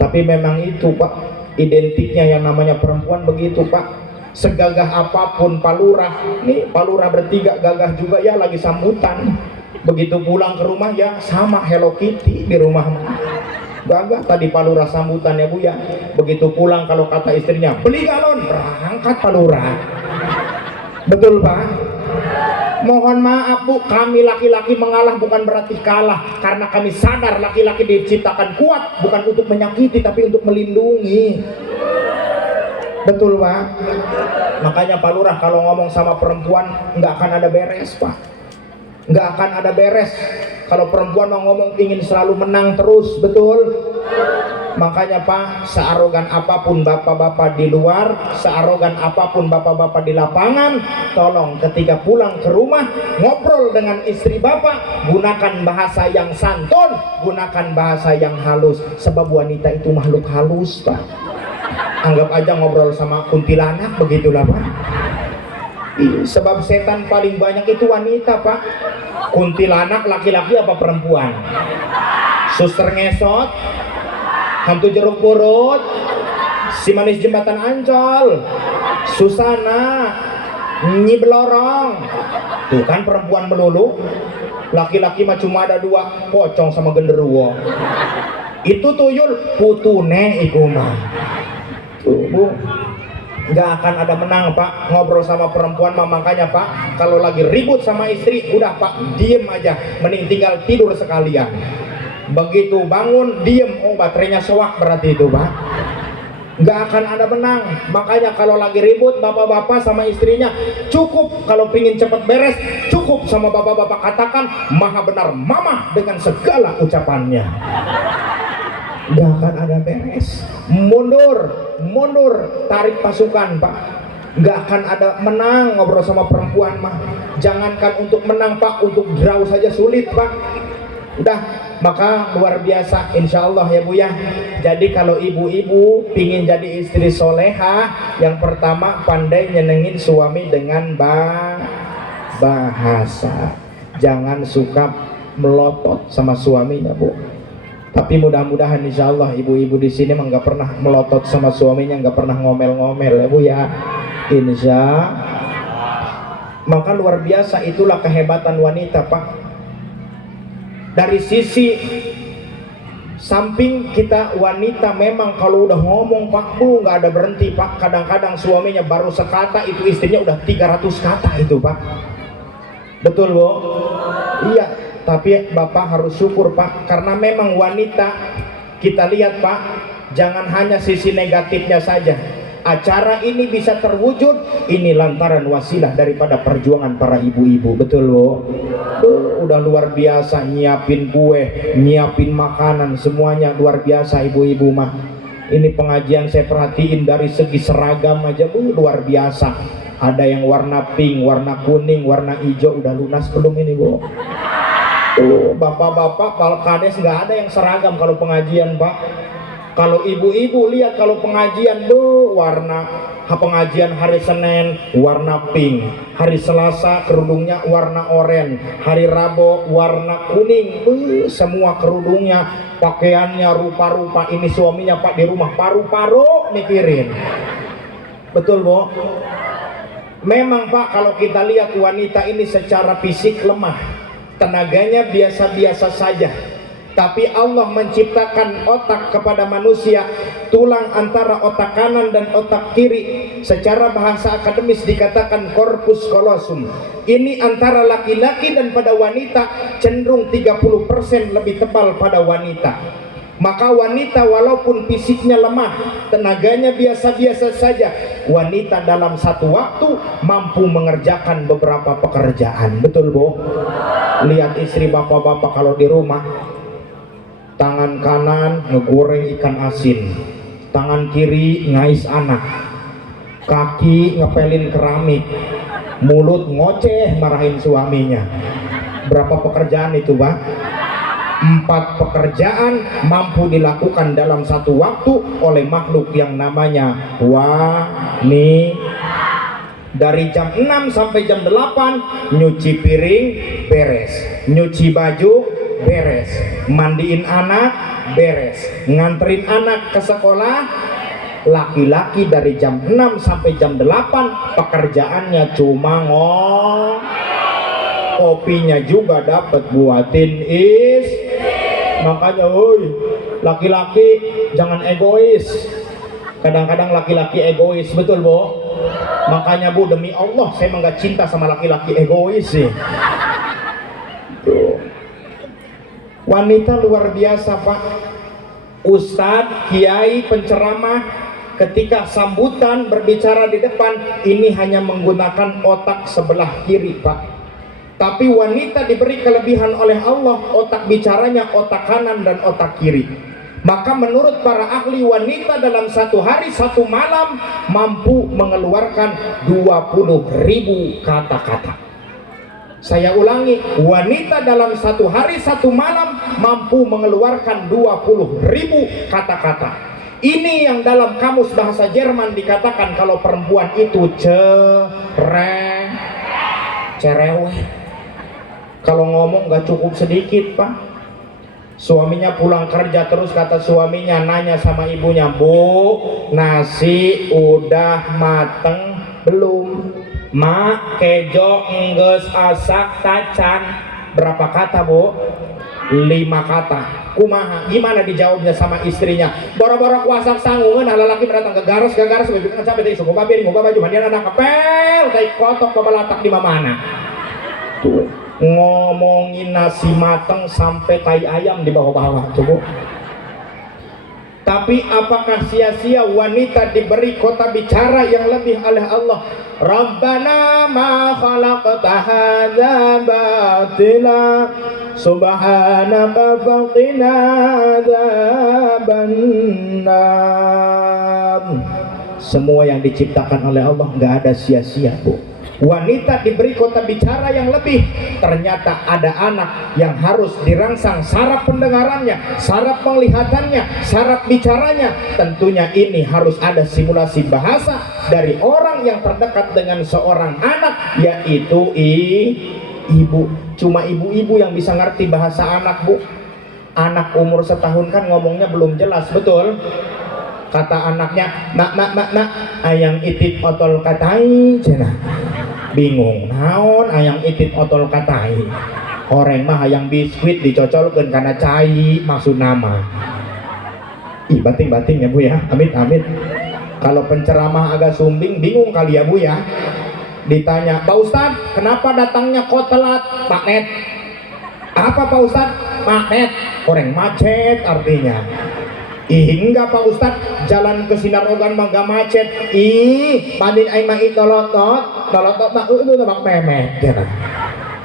Tapi memang itu Pak, identiknya yang namanya perempuan begitu Pak. Segagah apapun Pak Lurah, nih Pak Lurah bertiga gagah juga ya lagi sambutan. Begitu pulang ke rumah ya sama Hello Kitty di rumah. Gagah tadi Pak Lurah sambutan ya Bu ya. Begitu pulang kalau kata istrinya beli galon, berangkat Pak Lurah. Betul Pak? Mohon maaf Bu, kami laki-laki mengalah bukan berarti kalah, karena kami sadar laki-laki diciptakan kuat bukan untuk menyakiti tapi untuk melindungi. Betul Pak? Makanya Pak Lurah kalau ngomong sama perempuan nggak akan ada beres Pak. Nggak akan ada beres. Kalau perempuan mau ngomong ingin selalu menang terus, betul? Makanya Pak, searogan apapun bapak-bapak di luar, searogan apapun bapak-bapak di lapangan, tolong ketika pulang ke rumah ngobrol dengan istri bapak, gunakan bahasa yang santun, gunakan bahasa yang halus. Sebab wanita itu makhluk halus Pak. Anggap aja ngobrol sama kuntilanak, begitulah Pak. Sebab setan paling banyak itu wanita Pak. Kuntilanak laki-laki apa perempuan? Suster ngesot, hantu jeruk purut, si manis jembatan Ancol, Susana, Nyi Belorong. Tuh kan perempuan melulu. Laki-laki mah cuma ada dua, pocong sama genderuwo. Itu tuyul putune iku mah. Bu, nggak akan ada menang Pak ngobrol sama perempuan mah. Makanya Pak kalau lagi ribut sama istri udah Pak diem aja, mending tinggal tidur sekalian. Begitu bangun diem, oh baterainya sewak berarti itu Pak. Nggak akan ada menang. Makanya kalau lagi ribut bapak-bapak sama istrinya, cukup kalau pingin cepat beres, cukup sama bapak-bapak katakan maha benar mama dengan segala ucapannya. Nggak akan ada beres. Mundur, tarik pasukan Pak. Nggak akan ada menang ngobrol sama perempuan mah. Jangankan untuk menang Pak, untuk draw saja sulit Pak. Udah, maka luar biasa insya Allah ya Bu ya. Jadi kalau ibu-ibu pingin jadi istri soleha, yang pertama pandai nyenengin suami dengan bahasa. Jangan suka melotot sama suaminya Bu. Tapi mudah-mudahan insya Allah ibu-ibu di sini nggak pernah melotot sama suaminya, nggak pernah ngomel-ngomel ya Bu ya. Insya. Maka luar biasa itulah kehebatan wanita Pak. Dari sisi samping kita wanita memang kalau udah ngomong Pak Bu nggak ada berhenti Pak. Kadang-kadang suaminya baru sekata itu istrinya udah 300 kata itu Pak. Betul Bu? Iya. Tapi Bapak harus syukur Pak, karena memang wanita kita lihat Pak, jangan hanya sisi negatifnya saja. acara ini bisa terwujud ini lantaran wasilah daripada perjuangan para ibu-ibu. Betul Bu? Udah luar biasa, nyiapin kue, nyiapin makanan, semuanya luar biasa ibu-ibu mah. Ini pengajian saya perhatiin dari segi seragam aja Bu, luar biasa. Ada yang warna pink, warna kuning, warna hijau. Udah lunas belum ini Bu? Bapak-bapak kalau kades nggak ada yang seragam kalau pengajian Pak. Kalau ibu-ibu lihat kalau pengajian warna pengajian hari Senin warna pink, hari Selasa kerudungnya warna oranye, hari Rabu warna kuning. Semua kerudungnya, pakaiannya rupa-rupa. Ini suaminya Pak di rumah paru-paru mikirin. Betul Bu? Memang Pak kalau kita lihat wanita ini secara fisik lemah, tenaganya biasa-biasa saja. Tapi Allah menciptakan otak kepada manusia, tulang antara otak kanan dan otak kiri. Secara bahasa akademis dikatakan corpus callosum. Ini antara laki-laki dan pada wanita cenderung 30% lebih tebal pada wanita. Maka wanita walaupun fisiknya lemah, tenaganya biasa-biasa saja, wanita dalam satu waktu mampu mengerjakan beberapa pekerjaan. Betul Bu? Lihat istri bapak-bapak kalau di rumah, tangan kanan ngegoreng ikan asin, tangan kiri ngais anak, kaki ngepelin keramik, mulut ngoceh marahin suaminya. Berapa pekerjaan itu Pak? 4 pekerjaan mampu dilakukan dalam satu waktu oleh makhluk yang namanya wanita. Dari jam 6 sampai jam 8 nyuci piring beres, nyuci baju beres, mandiin anak beres, nganterin anak ke sekolah. Laki-laki dari jam 6 sampai jam 8 pekerjaannya cuma kopinya juga dapat buatin makanya laki-laki jangan egois. Kadang-kadang laki-laki egois, betul Bu? Makanya Bu, demi Allah saya nggak cinta sama laki-laki egois sih. Wanita luar biasa Pak. Ustadz, kiai, penceramah ketika sambutan berbicara di depan ini hanya menggunakan otak sebelah kiri Pak. Tapi wanita diberi kelebihan oleh Allah, otak bicaranya otak kanan dan otak kiri. Maka menurut para ahli, wanita dalam satu hari satu malam mampu mengeluarkan 20.000 kata-kata. Saya ulangi, wanita dalam satu hari satu malam mampu mengeluarkan 20.000 kata-kata. Ini yang dalam kamus bahasa Jerman dikatakan kalau perempuan itu cerewet. Kalau ngomong gak cukup sedikit Pak. Suaminya pulang kerja terus kata suaminya, nanya sama ibunya, Bu, nasi udah mateng belum? Mak, kejo enggeus asak tacan. Berapa kata Bu? 5 kata. Kumaha? Gimana dijawabnya sama istrinya? Boro-boro kuasak sangungan, lalaki datang ke garas, begitu sampai tadi suku babi, muka baju mandian anak kepel, tai kotok babalatak di mana? Tuh. Ngomongin nasi mateng sampai tai ayam di bawah-bawah coba. Tapi apakah sia-sia wanita diberi kota bicara yang lebih oleh Allah? Rabbana ma khalaqta hadza batila subhanaka faqina adzabannar. Semua yang diciptakan oleh Allah nggak ada sia-sia Bu. Wanita diberi kota bicara yang lebih. Ternyata ada anak yang harus dirangsang saraf pendengarannya, saraf penglihatannya, saraf bicaranya. Tentunya ini harus ada simulasi bahasa dari orang yang terdekat dengan seorang anak, yaitu ibu. Cuma ibu-ibu yang bisa ngerti bahasa anak Bu. Anak umur setahun kan ngomongnya belum jelas, betul? Kata anaknya, nak, ayang itit otol katai cenah. Bingung, naon ayang itit otol katai. Horeng mah ayang biskuit dicocolkeun kana cai maksud nama. Ih, bating-bating ya Bu ya. Amit. Kalau penceramah agak sumbing bingung kali ya Bu ya. Ditanya, Pak Ustadz, kenapa datangnya kok telat? Magnet. Apa Pak Ustadz? Magnet. Horeng macet artinya. Ih, enggak Pak Ustadz, jalan ke Sinarogan mangga macet. Ih, bandin aing mah tolotot mah nabrak memek cenah.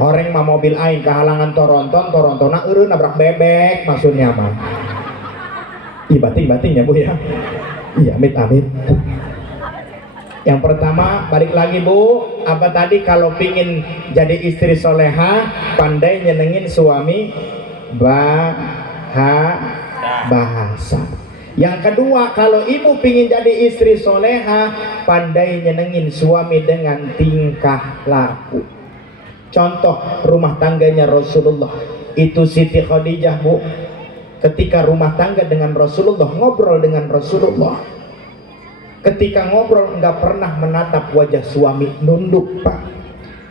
Orang mah mobil aing kehalangan Torontona nabrak bebek maksudnya mah. Ih bating ya Bu ya. Iya amit. Yang pertama balik lagi Bu, apa tadi kalau pingin jadi istri soleha pandai nyenengin suami bahasa. Yang kedua kalau ibu pingin jadi istri soleha pandai nyenengin suami dengan tingkah laku. Contoh rumah tangganya Rasulullah itu Siti Khadijah Bu, ketika rumah tangga dengan Rasulullah, ngobrol dengan Rasulullah, ketika ngobrol nggak pernah menatap wajah suami, nunduk Pak.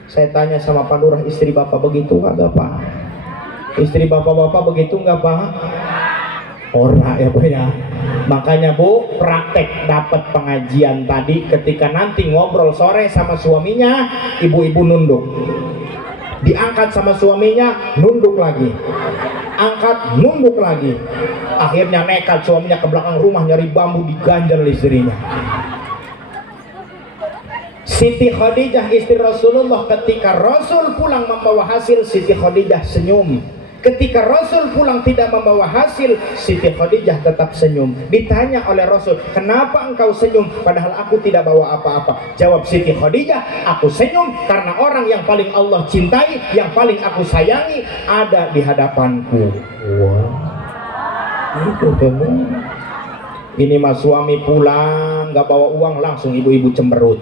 Saya tanya sama Pak Lurah, istri Bapak begitu nggak Pak? Istri Bapak begitu nggak Pak? Ora ya Bu ya. Makanya Bu, praktek dapat pengajian tadi, ketika nanti ngobrol sore sama suaminya, ibu-ibu nunduk. Diangkat sama suaminya, nunduk lagi. Angkat, nunduk lagi. Akhirnya nekat suaminya ke belakang rumah nyari bambu, diganjal istrinya. Siti Khadijah istri Rasulullah, ketika Rasul pulang membawa hasil, Siti Khadijah senyum. Ketika Rasul pulang tidak membawa hasil, Siti Khadijah tetap senyum. Ditanya oleh Rasul, kenapa engkau senyum padahal aku tidak bawa apa-apa? Jawab Siti Khadijah, aku senyum karena orang yang paling Allah cintai, yang paling aku sayangi ada di hadapanku. Wow. Ini mah suami pulang gak bawa uang, langsung ibu-ibu cemberut.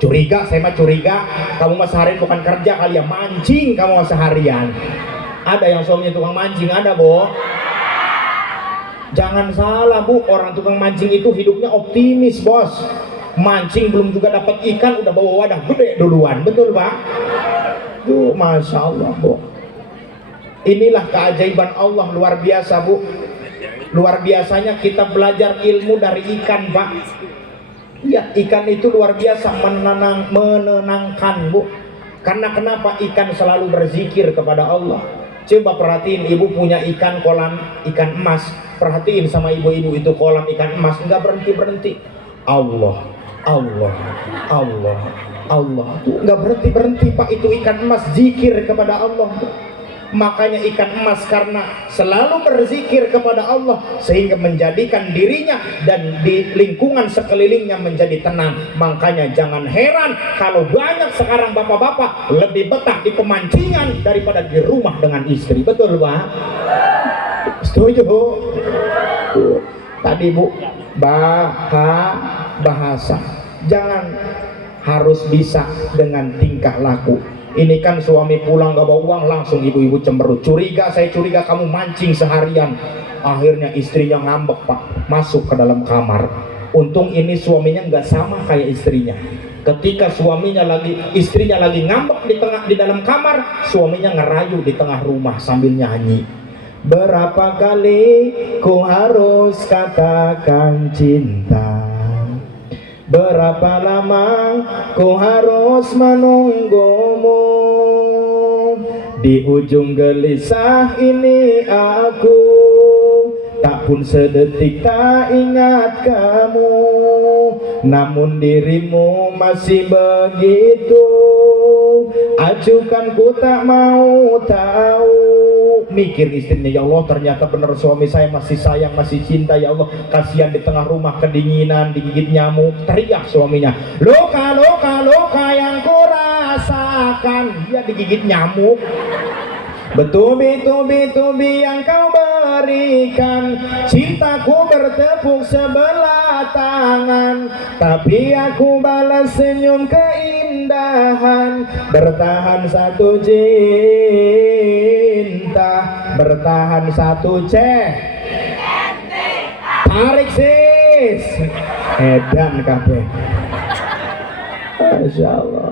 Curiga, saya mah curiga, kamu mah seharian bukan kerja kali ya, mancing kamu mah seharian. Ada yang suaminya tukang mancing, ada Bu. Jangan salah Bu, orang tukang mancing itu hidupnya optimis Bos. Mancing belum juga dapat ikan udah bawa wadah gede duluan, betul Pak? Tuh Masya Allah Bu. Inilah keajaiban Allah, luar biasa Bu. Luar biasanya kita belajar ilmu dari ikan Pak. Ya, ikan itu luar biasa menenangkan Bu. Karena kenapa? Ikan selalu berzikir kepada Allah. Coba perhatiin, ibu punya ikan kolam ikan emas, perhatiin sama ibu-ibu itu kolam ikan emas, nggak berhenti Allah tuh nggak berhenti Pak, itu ikan emas zikir kepada Allah. Makanya ikan emas karena selalu berzikir kepada Allah sehingga menjadikan dirinya dan di lingkungan sekelilingnya menjadi tenang. Makanya jangan heran kalau banyak sekarang bapak-bapak lebih betah di pemancingan daripada di rumah dengan istri. Betul Pak? Setuju Bu? Tadi Bu, bahasa jangan harus bisa dengan tingkah laku. Ini kan suami pulang gak bawa uang, langsung ibu-ibu cemberut. Saya curiga kamu mancing seharian. Akhirnya istrinya ngambek Pak, masuk ke dalam kamar. Untung ini suaminya nggak sama kayak istrinya. Ketika istrinya lagi ngambek di dalam kamar, suaminya ngerayu di tengah rumah sambil nyanyi. Berapa kali ku harus katakan cinta, berapa lama ku harus menunggumu. Di ujung gelisah ini aku tak pun sedetik tak ingat kamu, namun dirimu masih begitu acuhkan, ku tak mau tahu. Mikir istrinya, ya Allah ternyata benar suami saya masih sayang, masih cinta. Ya Allah, kasihan di tengah rumah kedinginan, digigit nyamuk. Teriak suaminya, luka yang ku rasakan. Dia digigit nyamuk. Bertubi-tubi yang kau berikan, cintaku bertepuk sebelah tangan, tapi aku balas senyum keindahan. Bertahan satu cinta, bertahan satu tarik sis edan kabeh. Masya Allah.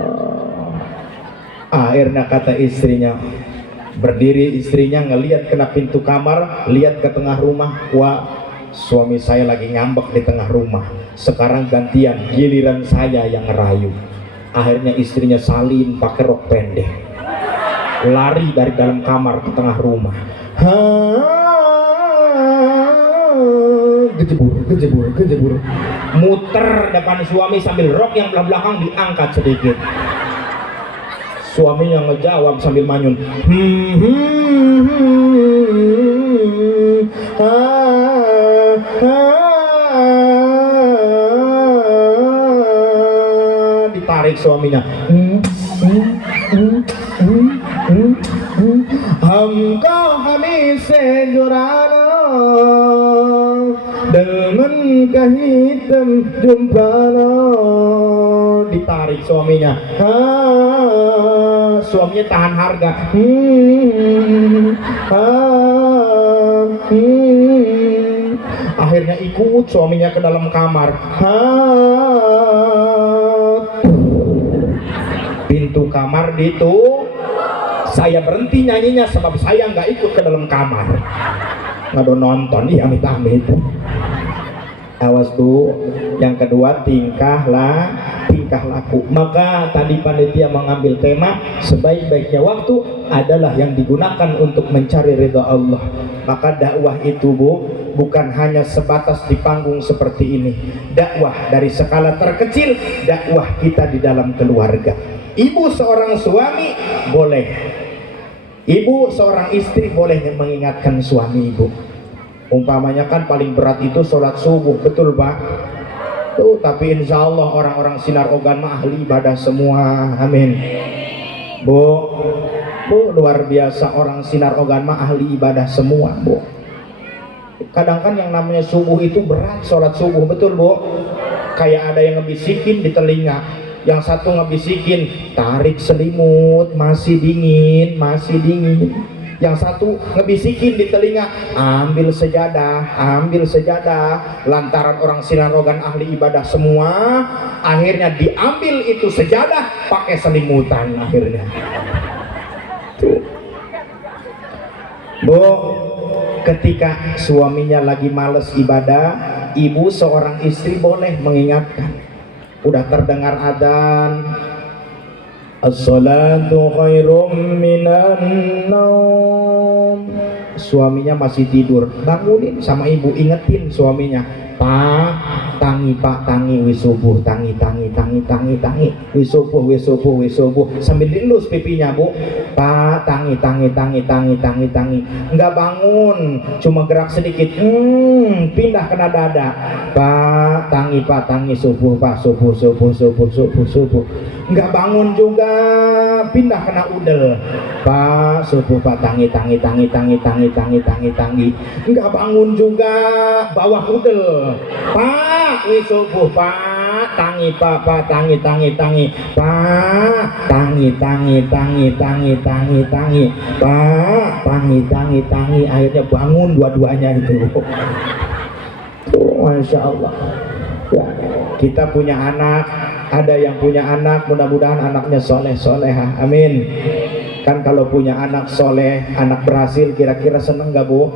Akhirnya kata istrinya, berdiri istrinya ngelihat kena pintu kamar, lihat ke tengah rumah. Wah, suami saya lagi ngambek di tengah rumah. Sekarang gantian, giliran saya yang ngerayu. Akhirnya istrinya salin pakai rok pendek, lari dari dalam kamar ke tengah rumah. kejebur. Muter depan suami sambil rok yang belakang diangkat sedikit. Suami yang ngejawab sambil manyun. Ditarik suaminya. Hamka hami se jurana dengan kehitam jumpana. Ditarik suaminya. Suaminya tahan harga. Akhirnya ikut suaminya ke dalam kamar. Pintu kamar ditutup. Saya berhenti nyanyinya sebab saya nggak ikut ke dalam kamar. Nggak ada nonton, iya amit-amit. Awas Bu. Yang kedua tingkah laku. Maka tadi panitia mengambil tema sebaik-baiknya waktu adalah yang digunakan untuk mencari ridha Allah. Maka dakwah itu Bu bukan hanya sebatas di panggung seperti ini. Dakwah dari skala terkecil, dakwah kita di dalam keluarga. Ibu seorang suami boleh, ibu seorang istri boleh mengingatkan suami ibu. Umpamanya kan paling berat itu sholat subuh, betul Pak? Tuh, tapi insya Allah orang-orang Sinar Ogan mah ahli ibadah semua, amin. Bu, luar biasa orang Sinar Ogan mah ahli ibadah semua Bu. Kadang kan yang namanya subuh itu berat, sholat subuh, betul Bu? Kayak ada yang ngebisikin di telinga, yang satu ngebisikin tarik selimut, masih dingin. Yang satu ngebisikin di telinga, ambil sejadah. Lantaran orang Sinar Ogan ahli ibadah semua, akhirnya diambil itu sejadah pakai selimutan akhirnya. Tuh. Bu, ketika suaminya lagi males ibadah, ibu seorang istri boleh mengingatkan. Udah terdengar adzan, as-salatu khairum minan naum. Suaminya masih tidur, bangunin sama ibu, ingetin suaminya. Pak, tangi wis subuh, tangi wis subuh sambil dilus pipinya Bu. Pak, tangi. Enggak bangun, cuma gerak sedikit, pindah kena dada. Pak, tangi subuh, Pak, subuh. Enggak bangun juga, pindah kena udel. Pak, subuh Pak, tangi. Enggak bangun juga, bawah udel. Pak, wis subuh Pak, tangi Pak, tangi. Pak, tangi. Akhirnya bangun dua-duanya itu. Masya Allah. Ya, kita punya anak, ada yang punya anak, mudah-mudahan anaknya soleh-solehah, amin. Kan kalau punya anak soleh, anak berhasil, kira-kira seneng gak Bu?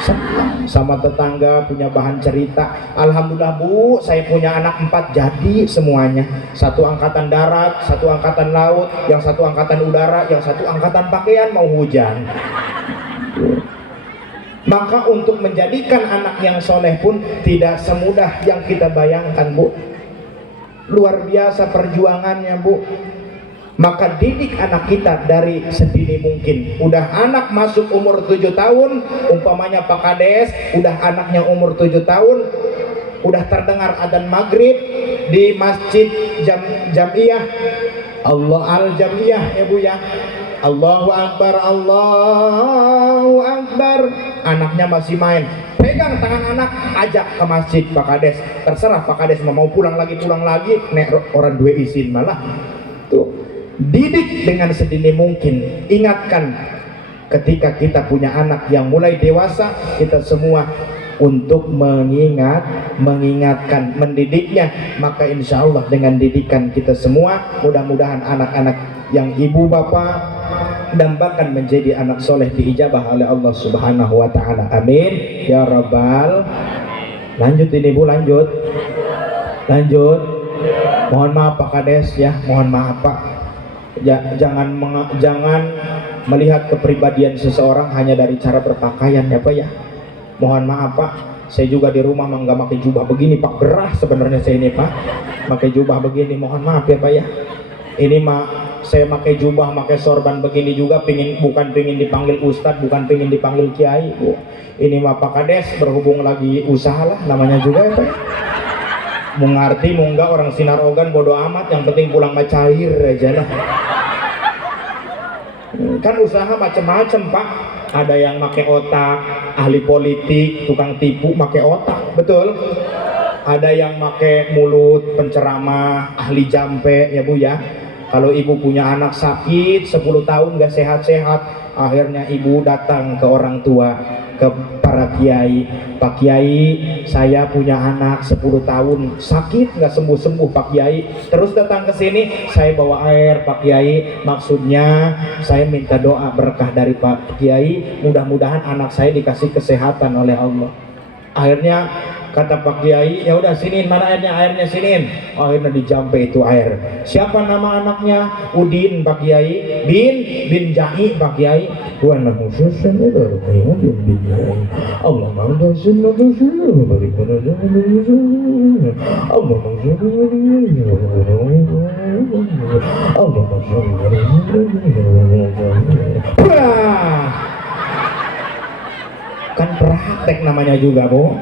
Senang. Sama tetangga punya bahan cerita. Alhamdulillah Bu, saya punya anak 4 jadi semuanya. Satu angkatan darat, satu angkatan laut, yang satu angkatan udara, yang satu angkatan pakaian mau hujan. Maka untuk menjadikan anak yang soleh pun tidak semudah yang kita bayangkan Bu. Luar biasa perjuangannya Bu. Maka didik anak kita dari sedini mungkin. Udah anak masuk umur 7 tahun, umpamanya Pak Kades, udah anaknya umur 7 tahun, udah terdengar adzan maghrib di masjid Jamiah Allah Al-Jamiah ya Bu ya. Allahu Akbar, anaknya masih main. Pegang tangan anak, ajak ke masjid Pak Kades. Terserah Pak Kades mau pulang lagi, nek orang dua izin malah. Tuh. Didik dengan sedini mungkin. Ingatkan ketika kita punya anak yang mulai dewasa, kita semua untuk mengingatkan, mendidiknya. Maka insya Allah dengan didikan kita semua, mudah-mudahan anak-anak yang ibu bapak dambakan menjadi anak soleh diijabah oleh Allah Subhanahu wa Ta'ala, amin ya Rabbal. Lanjut ini Bu, lanjut. Mohon maaf Pak Kades ya, mohon maaf Pak. Jangan melihat kepribadian seseorang hanya dari cara berpakaian ya Pak ya. Mohon maaf Pak, Saya juga di rumah mah nggak pakai jubah begini Pak, gerah sebenarnya saya ini Pak, pakai jubah begini, mohon maaf ya Pak ya. Ini mah saya pakai jubah, pakai sorban begini juga bukan pingin dipanggil ustadz, bukan pingin dipanggil kiai Bu. Ini mah Pak Kades berhubung lagi usaha lah namanya juga ya Pak. Mau ngerti mau enggak orang sinar ogan bodo amat, yang penting pulang mah cair aja lah. Kan usaha macam-macam Pak, ada yang pakai otak, ahli politik, tukang tipu pakai otak, betul. Ada yang pakai mulut, penceramah, ahli jampe ya Bu ya. Kalau ibu punya anak sakit 10 tahun gak sehat-sehat, akhirnya ibu datang ke orang tua, ke para kiai. Pak Kiai, saya punya anak 10 tahun sakit nggak sembuh-sembuh Pak Kiai, terus datang ke sini, saya bawa air Pak Kiai, maksudnya saya minta doa berkah dari Pak Kiai, mudah-mudahan anak saya dikasih kesehatan oleh Allah. Akhirnya kata Pak Kiai, ya udah siniin, mana airnya, airnya siniin. Akhirnya dijampe itu air. Siapa nama anaknya? Udin Pak Kiai. Bin Jahi Pak Kiai. Wa nahu susan ila ruqiyah bin Jahi. Allah ma'udha sunnah sunnah barik pada Allah kan praktek namanya juga Bu.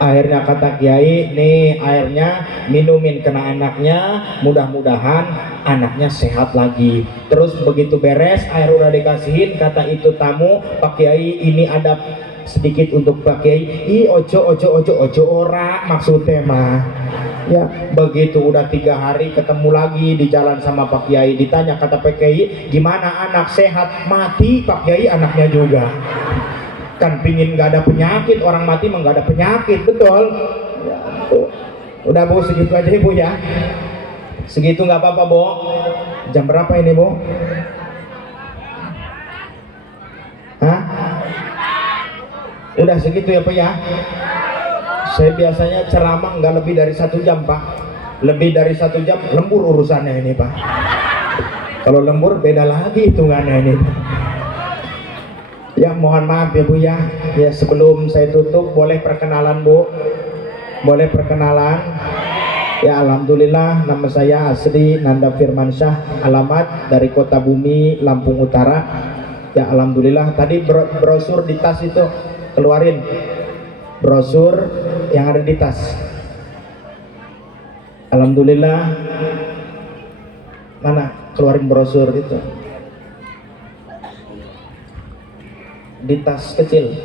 Akhirnya kata Kiai, nih airnya minumin kena anaknya, mudah-mudahan anaknya sehat lagi. Terus begitu beres air udah dikasihin, kata itu tamu, Pak Kiai ini ada sedikit untuk Pak Kiai. Ojo ora maksudnya mah. Ya begitu udah 3 hari ketemu lagi di jalan sama Pak Kiai, ditanya kata Pak Kiai, gimana anak sehat? Mati Pak Kiai anaknya juga. Kan pingin nggak ada penyakit, orang mati mah nggak ada penyakit, betul ya, tuh. Udah Bu, segitu aja Ibu ya, segitu nggak apa-apa Bu. Jam berapa ini Bu? Hah? Udah segitu ya Pak ya. Saya biasanya ceramah nggak lebih dari 1 jam Pak, lebih dari 1 jam lembur urusannya ini Pak. Kalau lembur beda lagi hitungannya ini. Ya mohon maaf ya Bu ya. Ya sebelum saya tutup boleh perkenalan Bu? Boleh perkenalan? Ya alhamdulillah, nama saya Asri Nanda Firmansyah, alamat dari Kota Bumi, Lampung Utara. Ya alhamdulillah, tadi brosur di tas itu keluarin. Brosur yang ada di tas. Alhamdulillah. Mana? Keluarin brosur itu. Di tas kecil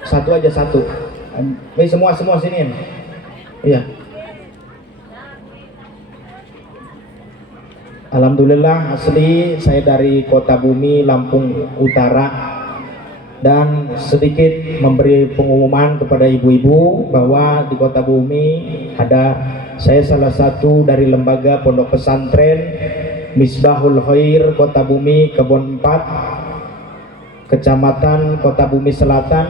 satu aja, satu. Ini semua siniin. Iya. Alhamdulillah, asli saya dari Kota Bumi, Lampung Utara, dan sedikit memberi pengumuman kepada ibu-ibu bahwa di Kota Bumi ada saya salah satu dari lembaga pondok pesantren Misbahul Khair Kota Bumi Kebon 4 Kecamatan Kota Bumi Selatan,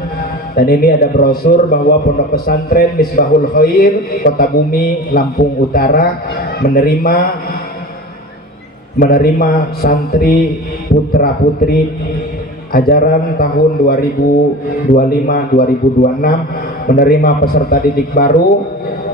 dan ini ada brosur bahwa pondok pesantren Misbahul Khair Kota Bumi Lampung Utara menerima santri putra putri ajaran tahun 2025-2026, menerima peserta didik baru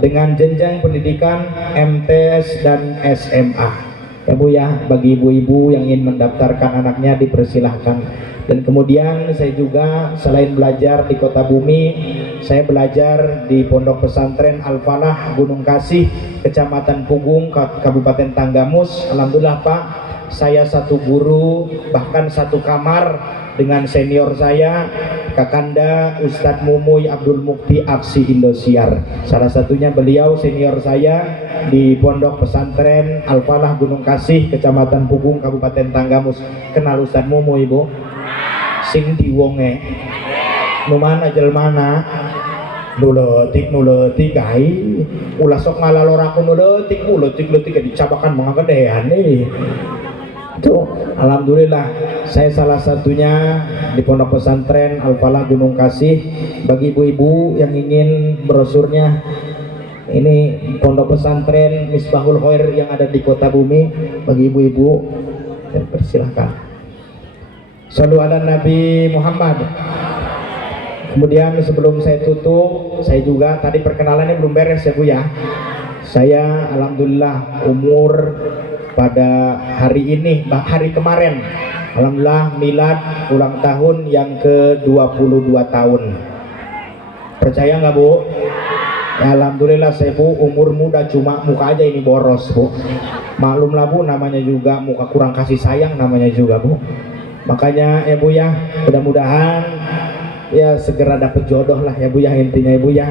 dengan jenjang pendidikan MTS dan SMA. Ya Bu ya, bagi ibu-ibu yang ingin mendaftarkan anaknya dipersilahkan. Dan kemudian saya juga selain belajar di Kota Bumi, saya belajar di Pondok Pesantren Al-Falah Gunung Kasih, Kecamatan Pugung, Kabupaten Tanggamus. Alhamdulillah Pak, saya satu guru, bahkan satu kamar dengan senior saya, Kakanda Ustadz Mumuy Abdul Mukti Aksi Indosiar. Salah satunya beliau senior saya di Pondok Pesantren Al-Falah Gunung Kasih, Kecamatan Pugung, Kabupaten Tanggamus. Kenal Ustadz Mumuy Bu? Sing diwonge nu mana jelmana nuletik ai ulah sok ngalaloraku nuletik dicabakan mga gedean nih. Tuh, alhamdulillah saya salah satunya di Pondok Pesantren Al-Falah Gunung Kasih. Bagi ibu-ibu yang ingin brosurnya, ini Pondok Pesantren Misbahul Khair yang ada di Kota Bumi. Bagi ibu-ibu, saya persilahkan. Sallu ala Nabi Muhammad. Kemudian sebelum saya tutup, saya juga tadi perkenalannya belum beres ya Bu ya. Saya alhamdulillah umur pada hari ini, hari kemarin, alhamdulillah milad ulang tahun yang ke-22 tahun. Percaya nggak Bu? Ya, alhamdulillah saya Bu umur muda, cuma muka aja ini boros Bu. Maklumlah Bu, namanya juga muka kurang kasih sayang namanya juga Bu. Makanya ya Bu ya, mudah-mudahan ya segera dapat jodoh lah ya Bu ya, intinya Ibu ya.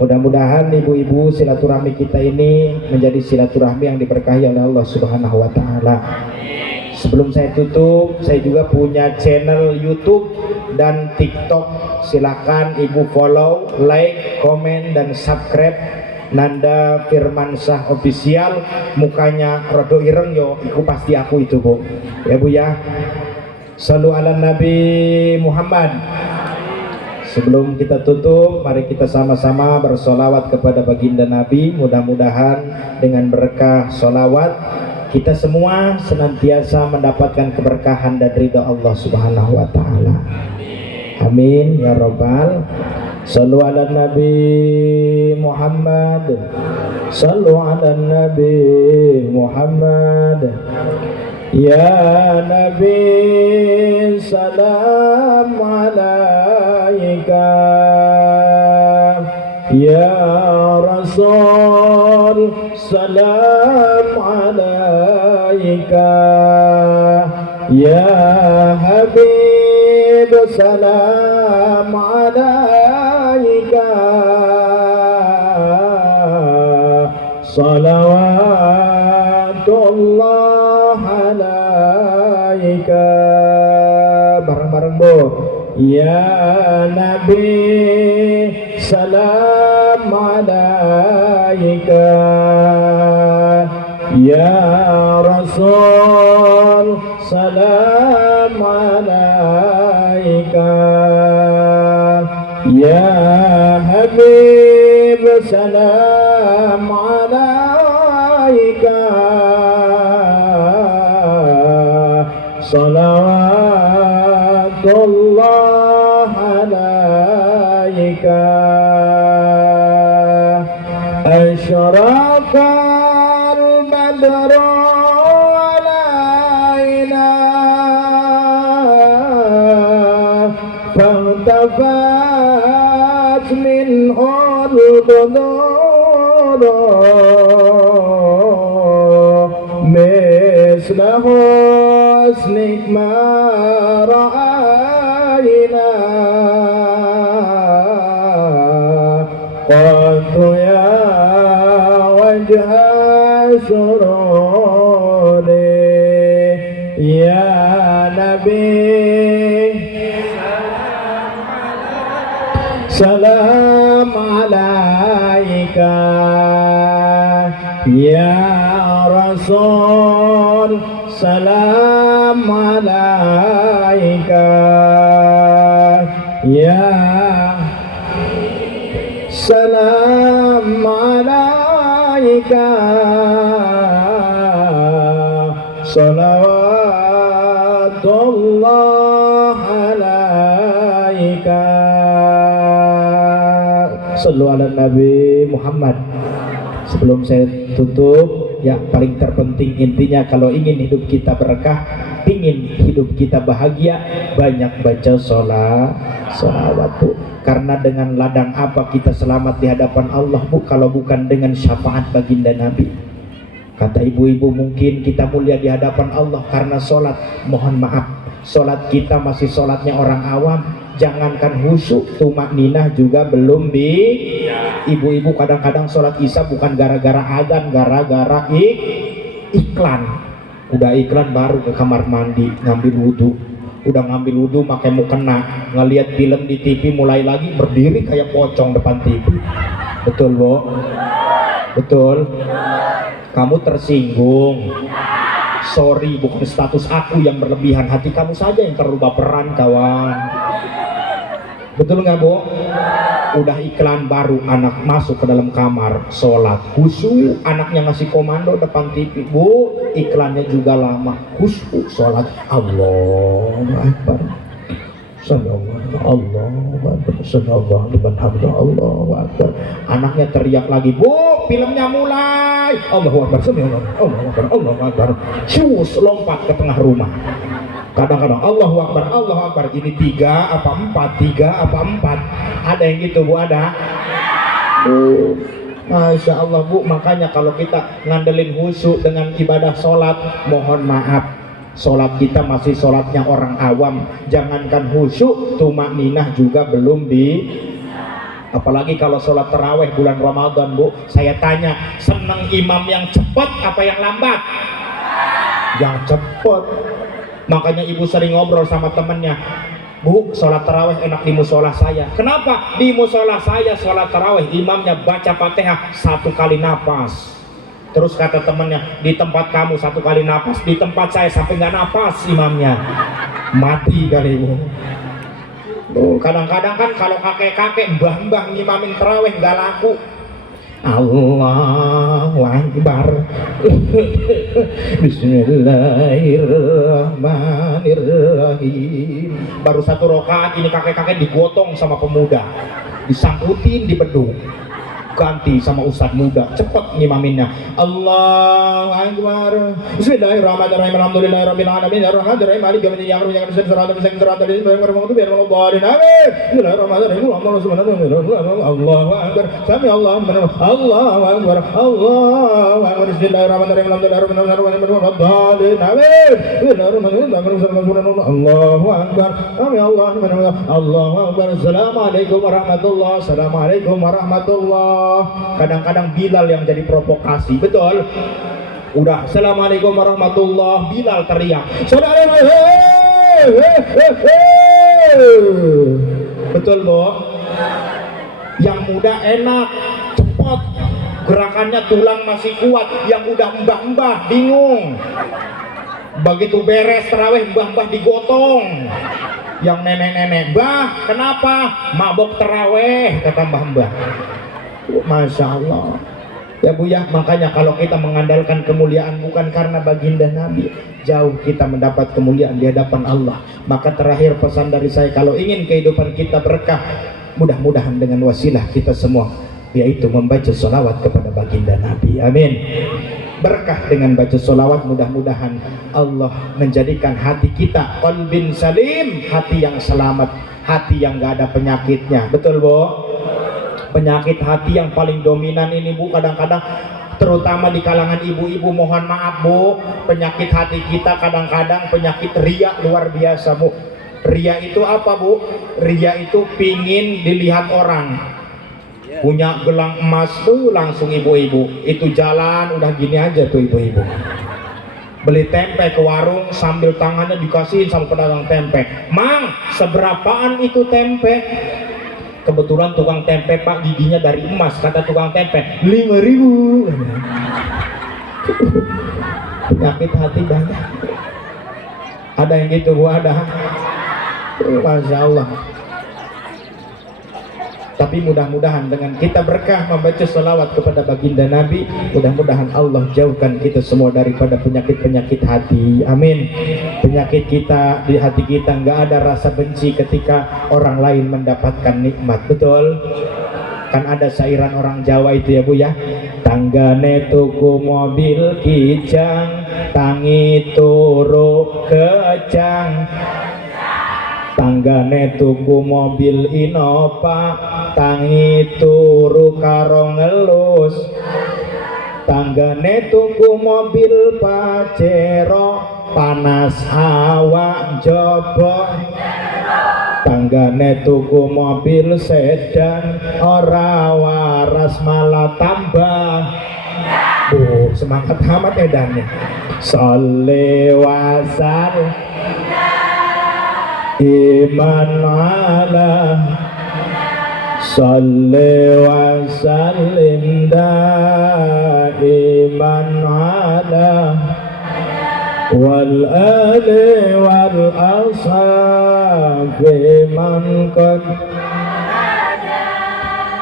Mudah-mudahan ibu-ibu silaturahmi kita ini menjadi silaturahmi yang diberkahi oleh Allah Subhanahu wa taala. Sebelum saya tutup, saya juga punya channel YouTube dan TikTok. Silakan Ibu follow, like, komen dan subscribe Nanda Firmansyah Official. Mukanya rodo ireng yo, itu pasti aku itu Bu. Ya Bu ya. Shallu ala Nabi Muhammad. Sebelum kita tutup, mari kita sama-sama bersolawat kepada baginda Nabi. Mudah-mudahan dengan berkah solawat kita semua senantiasa mendapatkan keberkahan dan ridha Allah Subhanahu wa taala. Amin ya rabbal. Shallu ala Nabi Muhammad. Shallu ala Nabi Muhammad. Ya Nabi salam alaika, Ya Rasul salam alaika, Ya Habib salam alaika, salawatullah alaika. Bareng-bareng Bu. Ya Nabi salam alaika, Ya Rasul salam alaika, Ya Habib salam alaika, salawatullah alaika. Asyraqal badru alaina فالتفت منه البدور مثل حسنك ما رأينا قلت يا وجه سروري يا نبي salam alaika, Ya Rasul salam alaika, Ya salam alaika, salawatullah alaika. Sallu ala Nabi Muhammad. Sebelum saya tutup, ya paling terpenting intinya kalau ingin hidup kita berkah, ingin hidup kita bahagia, banyak baca sholawat Bu. Karena dengan ladang apa kita selamat di hadapan Allah Bu, kalau bukan dengan syafaat baginda Nabi. Kata ibu-ibu, mungkin kita mulia di hadapan Allah karena sholat. Mohon maaf, sholat kita masih sholatnya orang awam. Jangankan khusyuk, tumakninah juga belum bi. Ibu-ibu kadang-kadang sholat isya bukan gara-gara adzan, gara-gara iklan. Udah iklan baru ke kamar mandi ngambil wudhu. Udah ngambil wudhu pakai mukena, ngelihat film di TV mulai lagi berdiri kayak pocong depan TV. Betul Bu? Betul? Kamu tersinggung. Sorry, bukan status aku yang berlebihan, hati kamu saja yang terlalu baperan kawan. Betul nggak Bu? Udah iklan baru, anak masuk ke dalam kamar sholat khusyuk, anaknya ngasih komando depan TV. Bu, iklannya juga lama, khusyuk sholat. Allahu Akbar. Allahu Akbar, sallallahu liman hamdah, Allahu Akbar. Anaknya teriak lagi, "Bu, filmnya mulai." Allahu Akbar, sallallahu Allahu Akbar, Allahu Akbar. Cus, lompat ke tengah rumah. Kadang-kadang Allahu Akbar, Allahu Akbar. Ini 3 apa 4, 3 apa 4. Ada yang gitu, Bu, ada? Masya Allah, Bu. Makanya kalau kita ngandelin khusyuk dengan ibadah sholat, mohon maaf, sholat kita masih sholatnya orang awam. Jangankan khusyuk, tumakninah juga belum apalagi kalau sholat taraweh bulan Ramadan, Bu. Saya tanya, seneng imam yang cepat apa yang lambat? Yang cepat. Makanya ibu sering ngobrol sama temennya, "Bu, sholat taraweh enak di musola saya." Kenapa? Di musola saya sholat taraweh imamnya baca Fatihah 1 kali napas. Terus kata temennya, "Di tempat kamu 1 kali napas, di tempat saya sampai nggak napas imamnya." Mati kali, Bu. Kadang-kadang kan kalau kakek-kakek mbah-mbah ngimamin taraweh nggak laku. Allahu Akbar. Bismillahirrahmanirrahim. Baru 1 rakaat ini kakek-kakek digotong sama pemuda, disangkutin di bedung, ganti sama ustadz muda, cepet ngimaminnya. Allahu Akbar. Bismillahirrahmanirrahim. Alhamdulillahirabbil alamin. Arrahmanirrahim. Maliki yaumiddin. Iyyaka na'budu wa iyyaka nasta'in. Ihdinas siratal mustaqim. Bismillahirrahmanirrahim. Allahu Akbar. Sami Allahu liman hamidah. Allahu Akbar. Allahu Akbar. Bismillahirrahmanirrahim. Allahu Akbar. Sami Allahu liman hamidah. Allahu Akbar. Assalamualaikum warahmatullahi. Assalamualaikum warahmatullahi. Kadang-kadang Bilal yang jadi provokasi, betul? Udah, assalamualaikum warahmatullah, Bilal teriak, betul, Bu? Yang muda enak, cepat, gerakannya tulang masih kuat. Yang udah mbah-mbah bingung. Begitu beres tarawih, mbah-mbah digotong. Yang nenek-nenek, "Mbah, kenapa? Mabok tarawih," kata mbah-mbah. Masya Allah. Ya, Bu, ya, makanya kalau kita mengandalkan kemuliaan bukan karena baginda Nabi, jauh kita mendapat kemuliaan di hadapan Allah. Maka terakhir pesan dari saya, kalau ingin kehidupan kita berkah, mudah-mudahan dengan wasilah kita semua, yaitu membaca sholawat kepada baginda Nabi. Amin. Berkah dengan baca sholawat, mudah-mudahan Allah menjadikan hati kita qalbin salim, hati yang selamat, hati yang gak ada penyakitnya. Betul, Bu? Penyakit hati yang paling dominan ini, Bu, kadang-kadang terutama di kalangan ibu-ibu, mohon maaf, Bu, penyakit hati kita kadang-kadang penyakit ria luar biasa, Bu. Ria itu apa, Bu? Ria itu pingin dilihat orang. Punya gelang emas tuh langsung ibu-ibu itu jalan udah gini aja tuh ibu-ibu. Beli tempe ke warung sambil tangannya dikasihin sama pedagang tempe, "Mang, seberapaan itu tempe?" Kebetulan tukang tempe, Pak, giginya dari emas. Kata tukang tempe, 5.000. Penyakit hati banyak. Ada yang gitu, Bu, ada. Masya Allah. Tapi mudah-mudahan dengan kita berkah membaca selawat kepada baginda Nabi, mudah-mudahan Allah jauhkan kita semua daripada penyakit-penyakit hati. Amin. Penyakit kita di hati kita nggak ada rasa benci ketika orang lain mendapatkan nikmat. Betul? Kan ada sairan orang Jawa itu, ya, Bu, ya. Tanggane tuku mobil kijang, tangi turu kejang. Tanggane tuku mobil Innova, tangi turu karo ngelus. Tanggane tuku mobil Pajero, panas awak jaba. Tanggane tuku mobil sedan, ora waras malah tambah. Semangat amat edannya. Sholli wa sallim iman ala salli wa sallim daiman ala wal ali wal ashabi man qad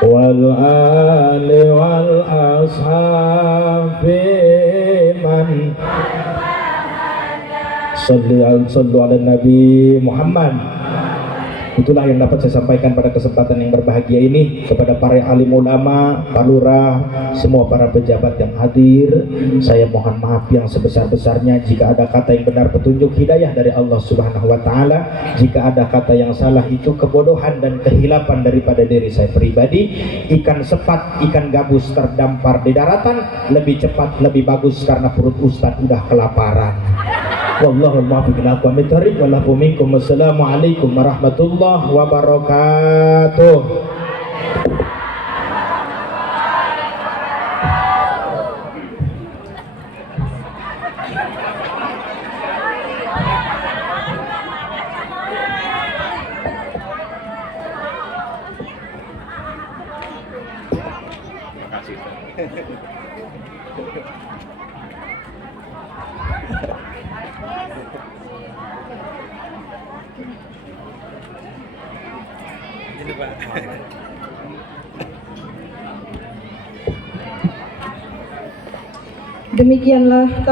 wal ali wal ashabi man sallu ala Nabi Muhammad. Itulah yang dapat saya sampaikan pada kesempatan yang berbahagia ini kepada para alim ulama, Pak Lurah, semua para pejabat yang hadir. Saya mohon maaf yang sebesar-besarnya jika ada kata yang benar petunjuk hidayah dari Allah Subhanahu wa taala, jika ada kata yang salah itu kebodohan dan kehilapan daripada diri saya pribadi. Ikan sepat, ikan gabus terdampar di daratan lebih cepat, lebih bagus karena perut ustadz udah kelaparan. Wallahul muwaffiq ila aqwamit thoriq. Wallahu minkum. Wassalamualaikum warahmatullahi wabarakatuh. Demikianlah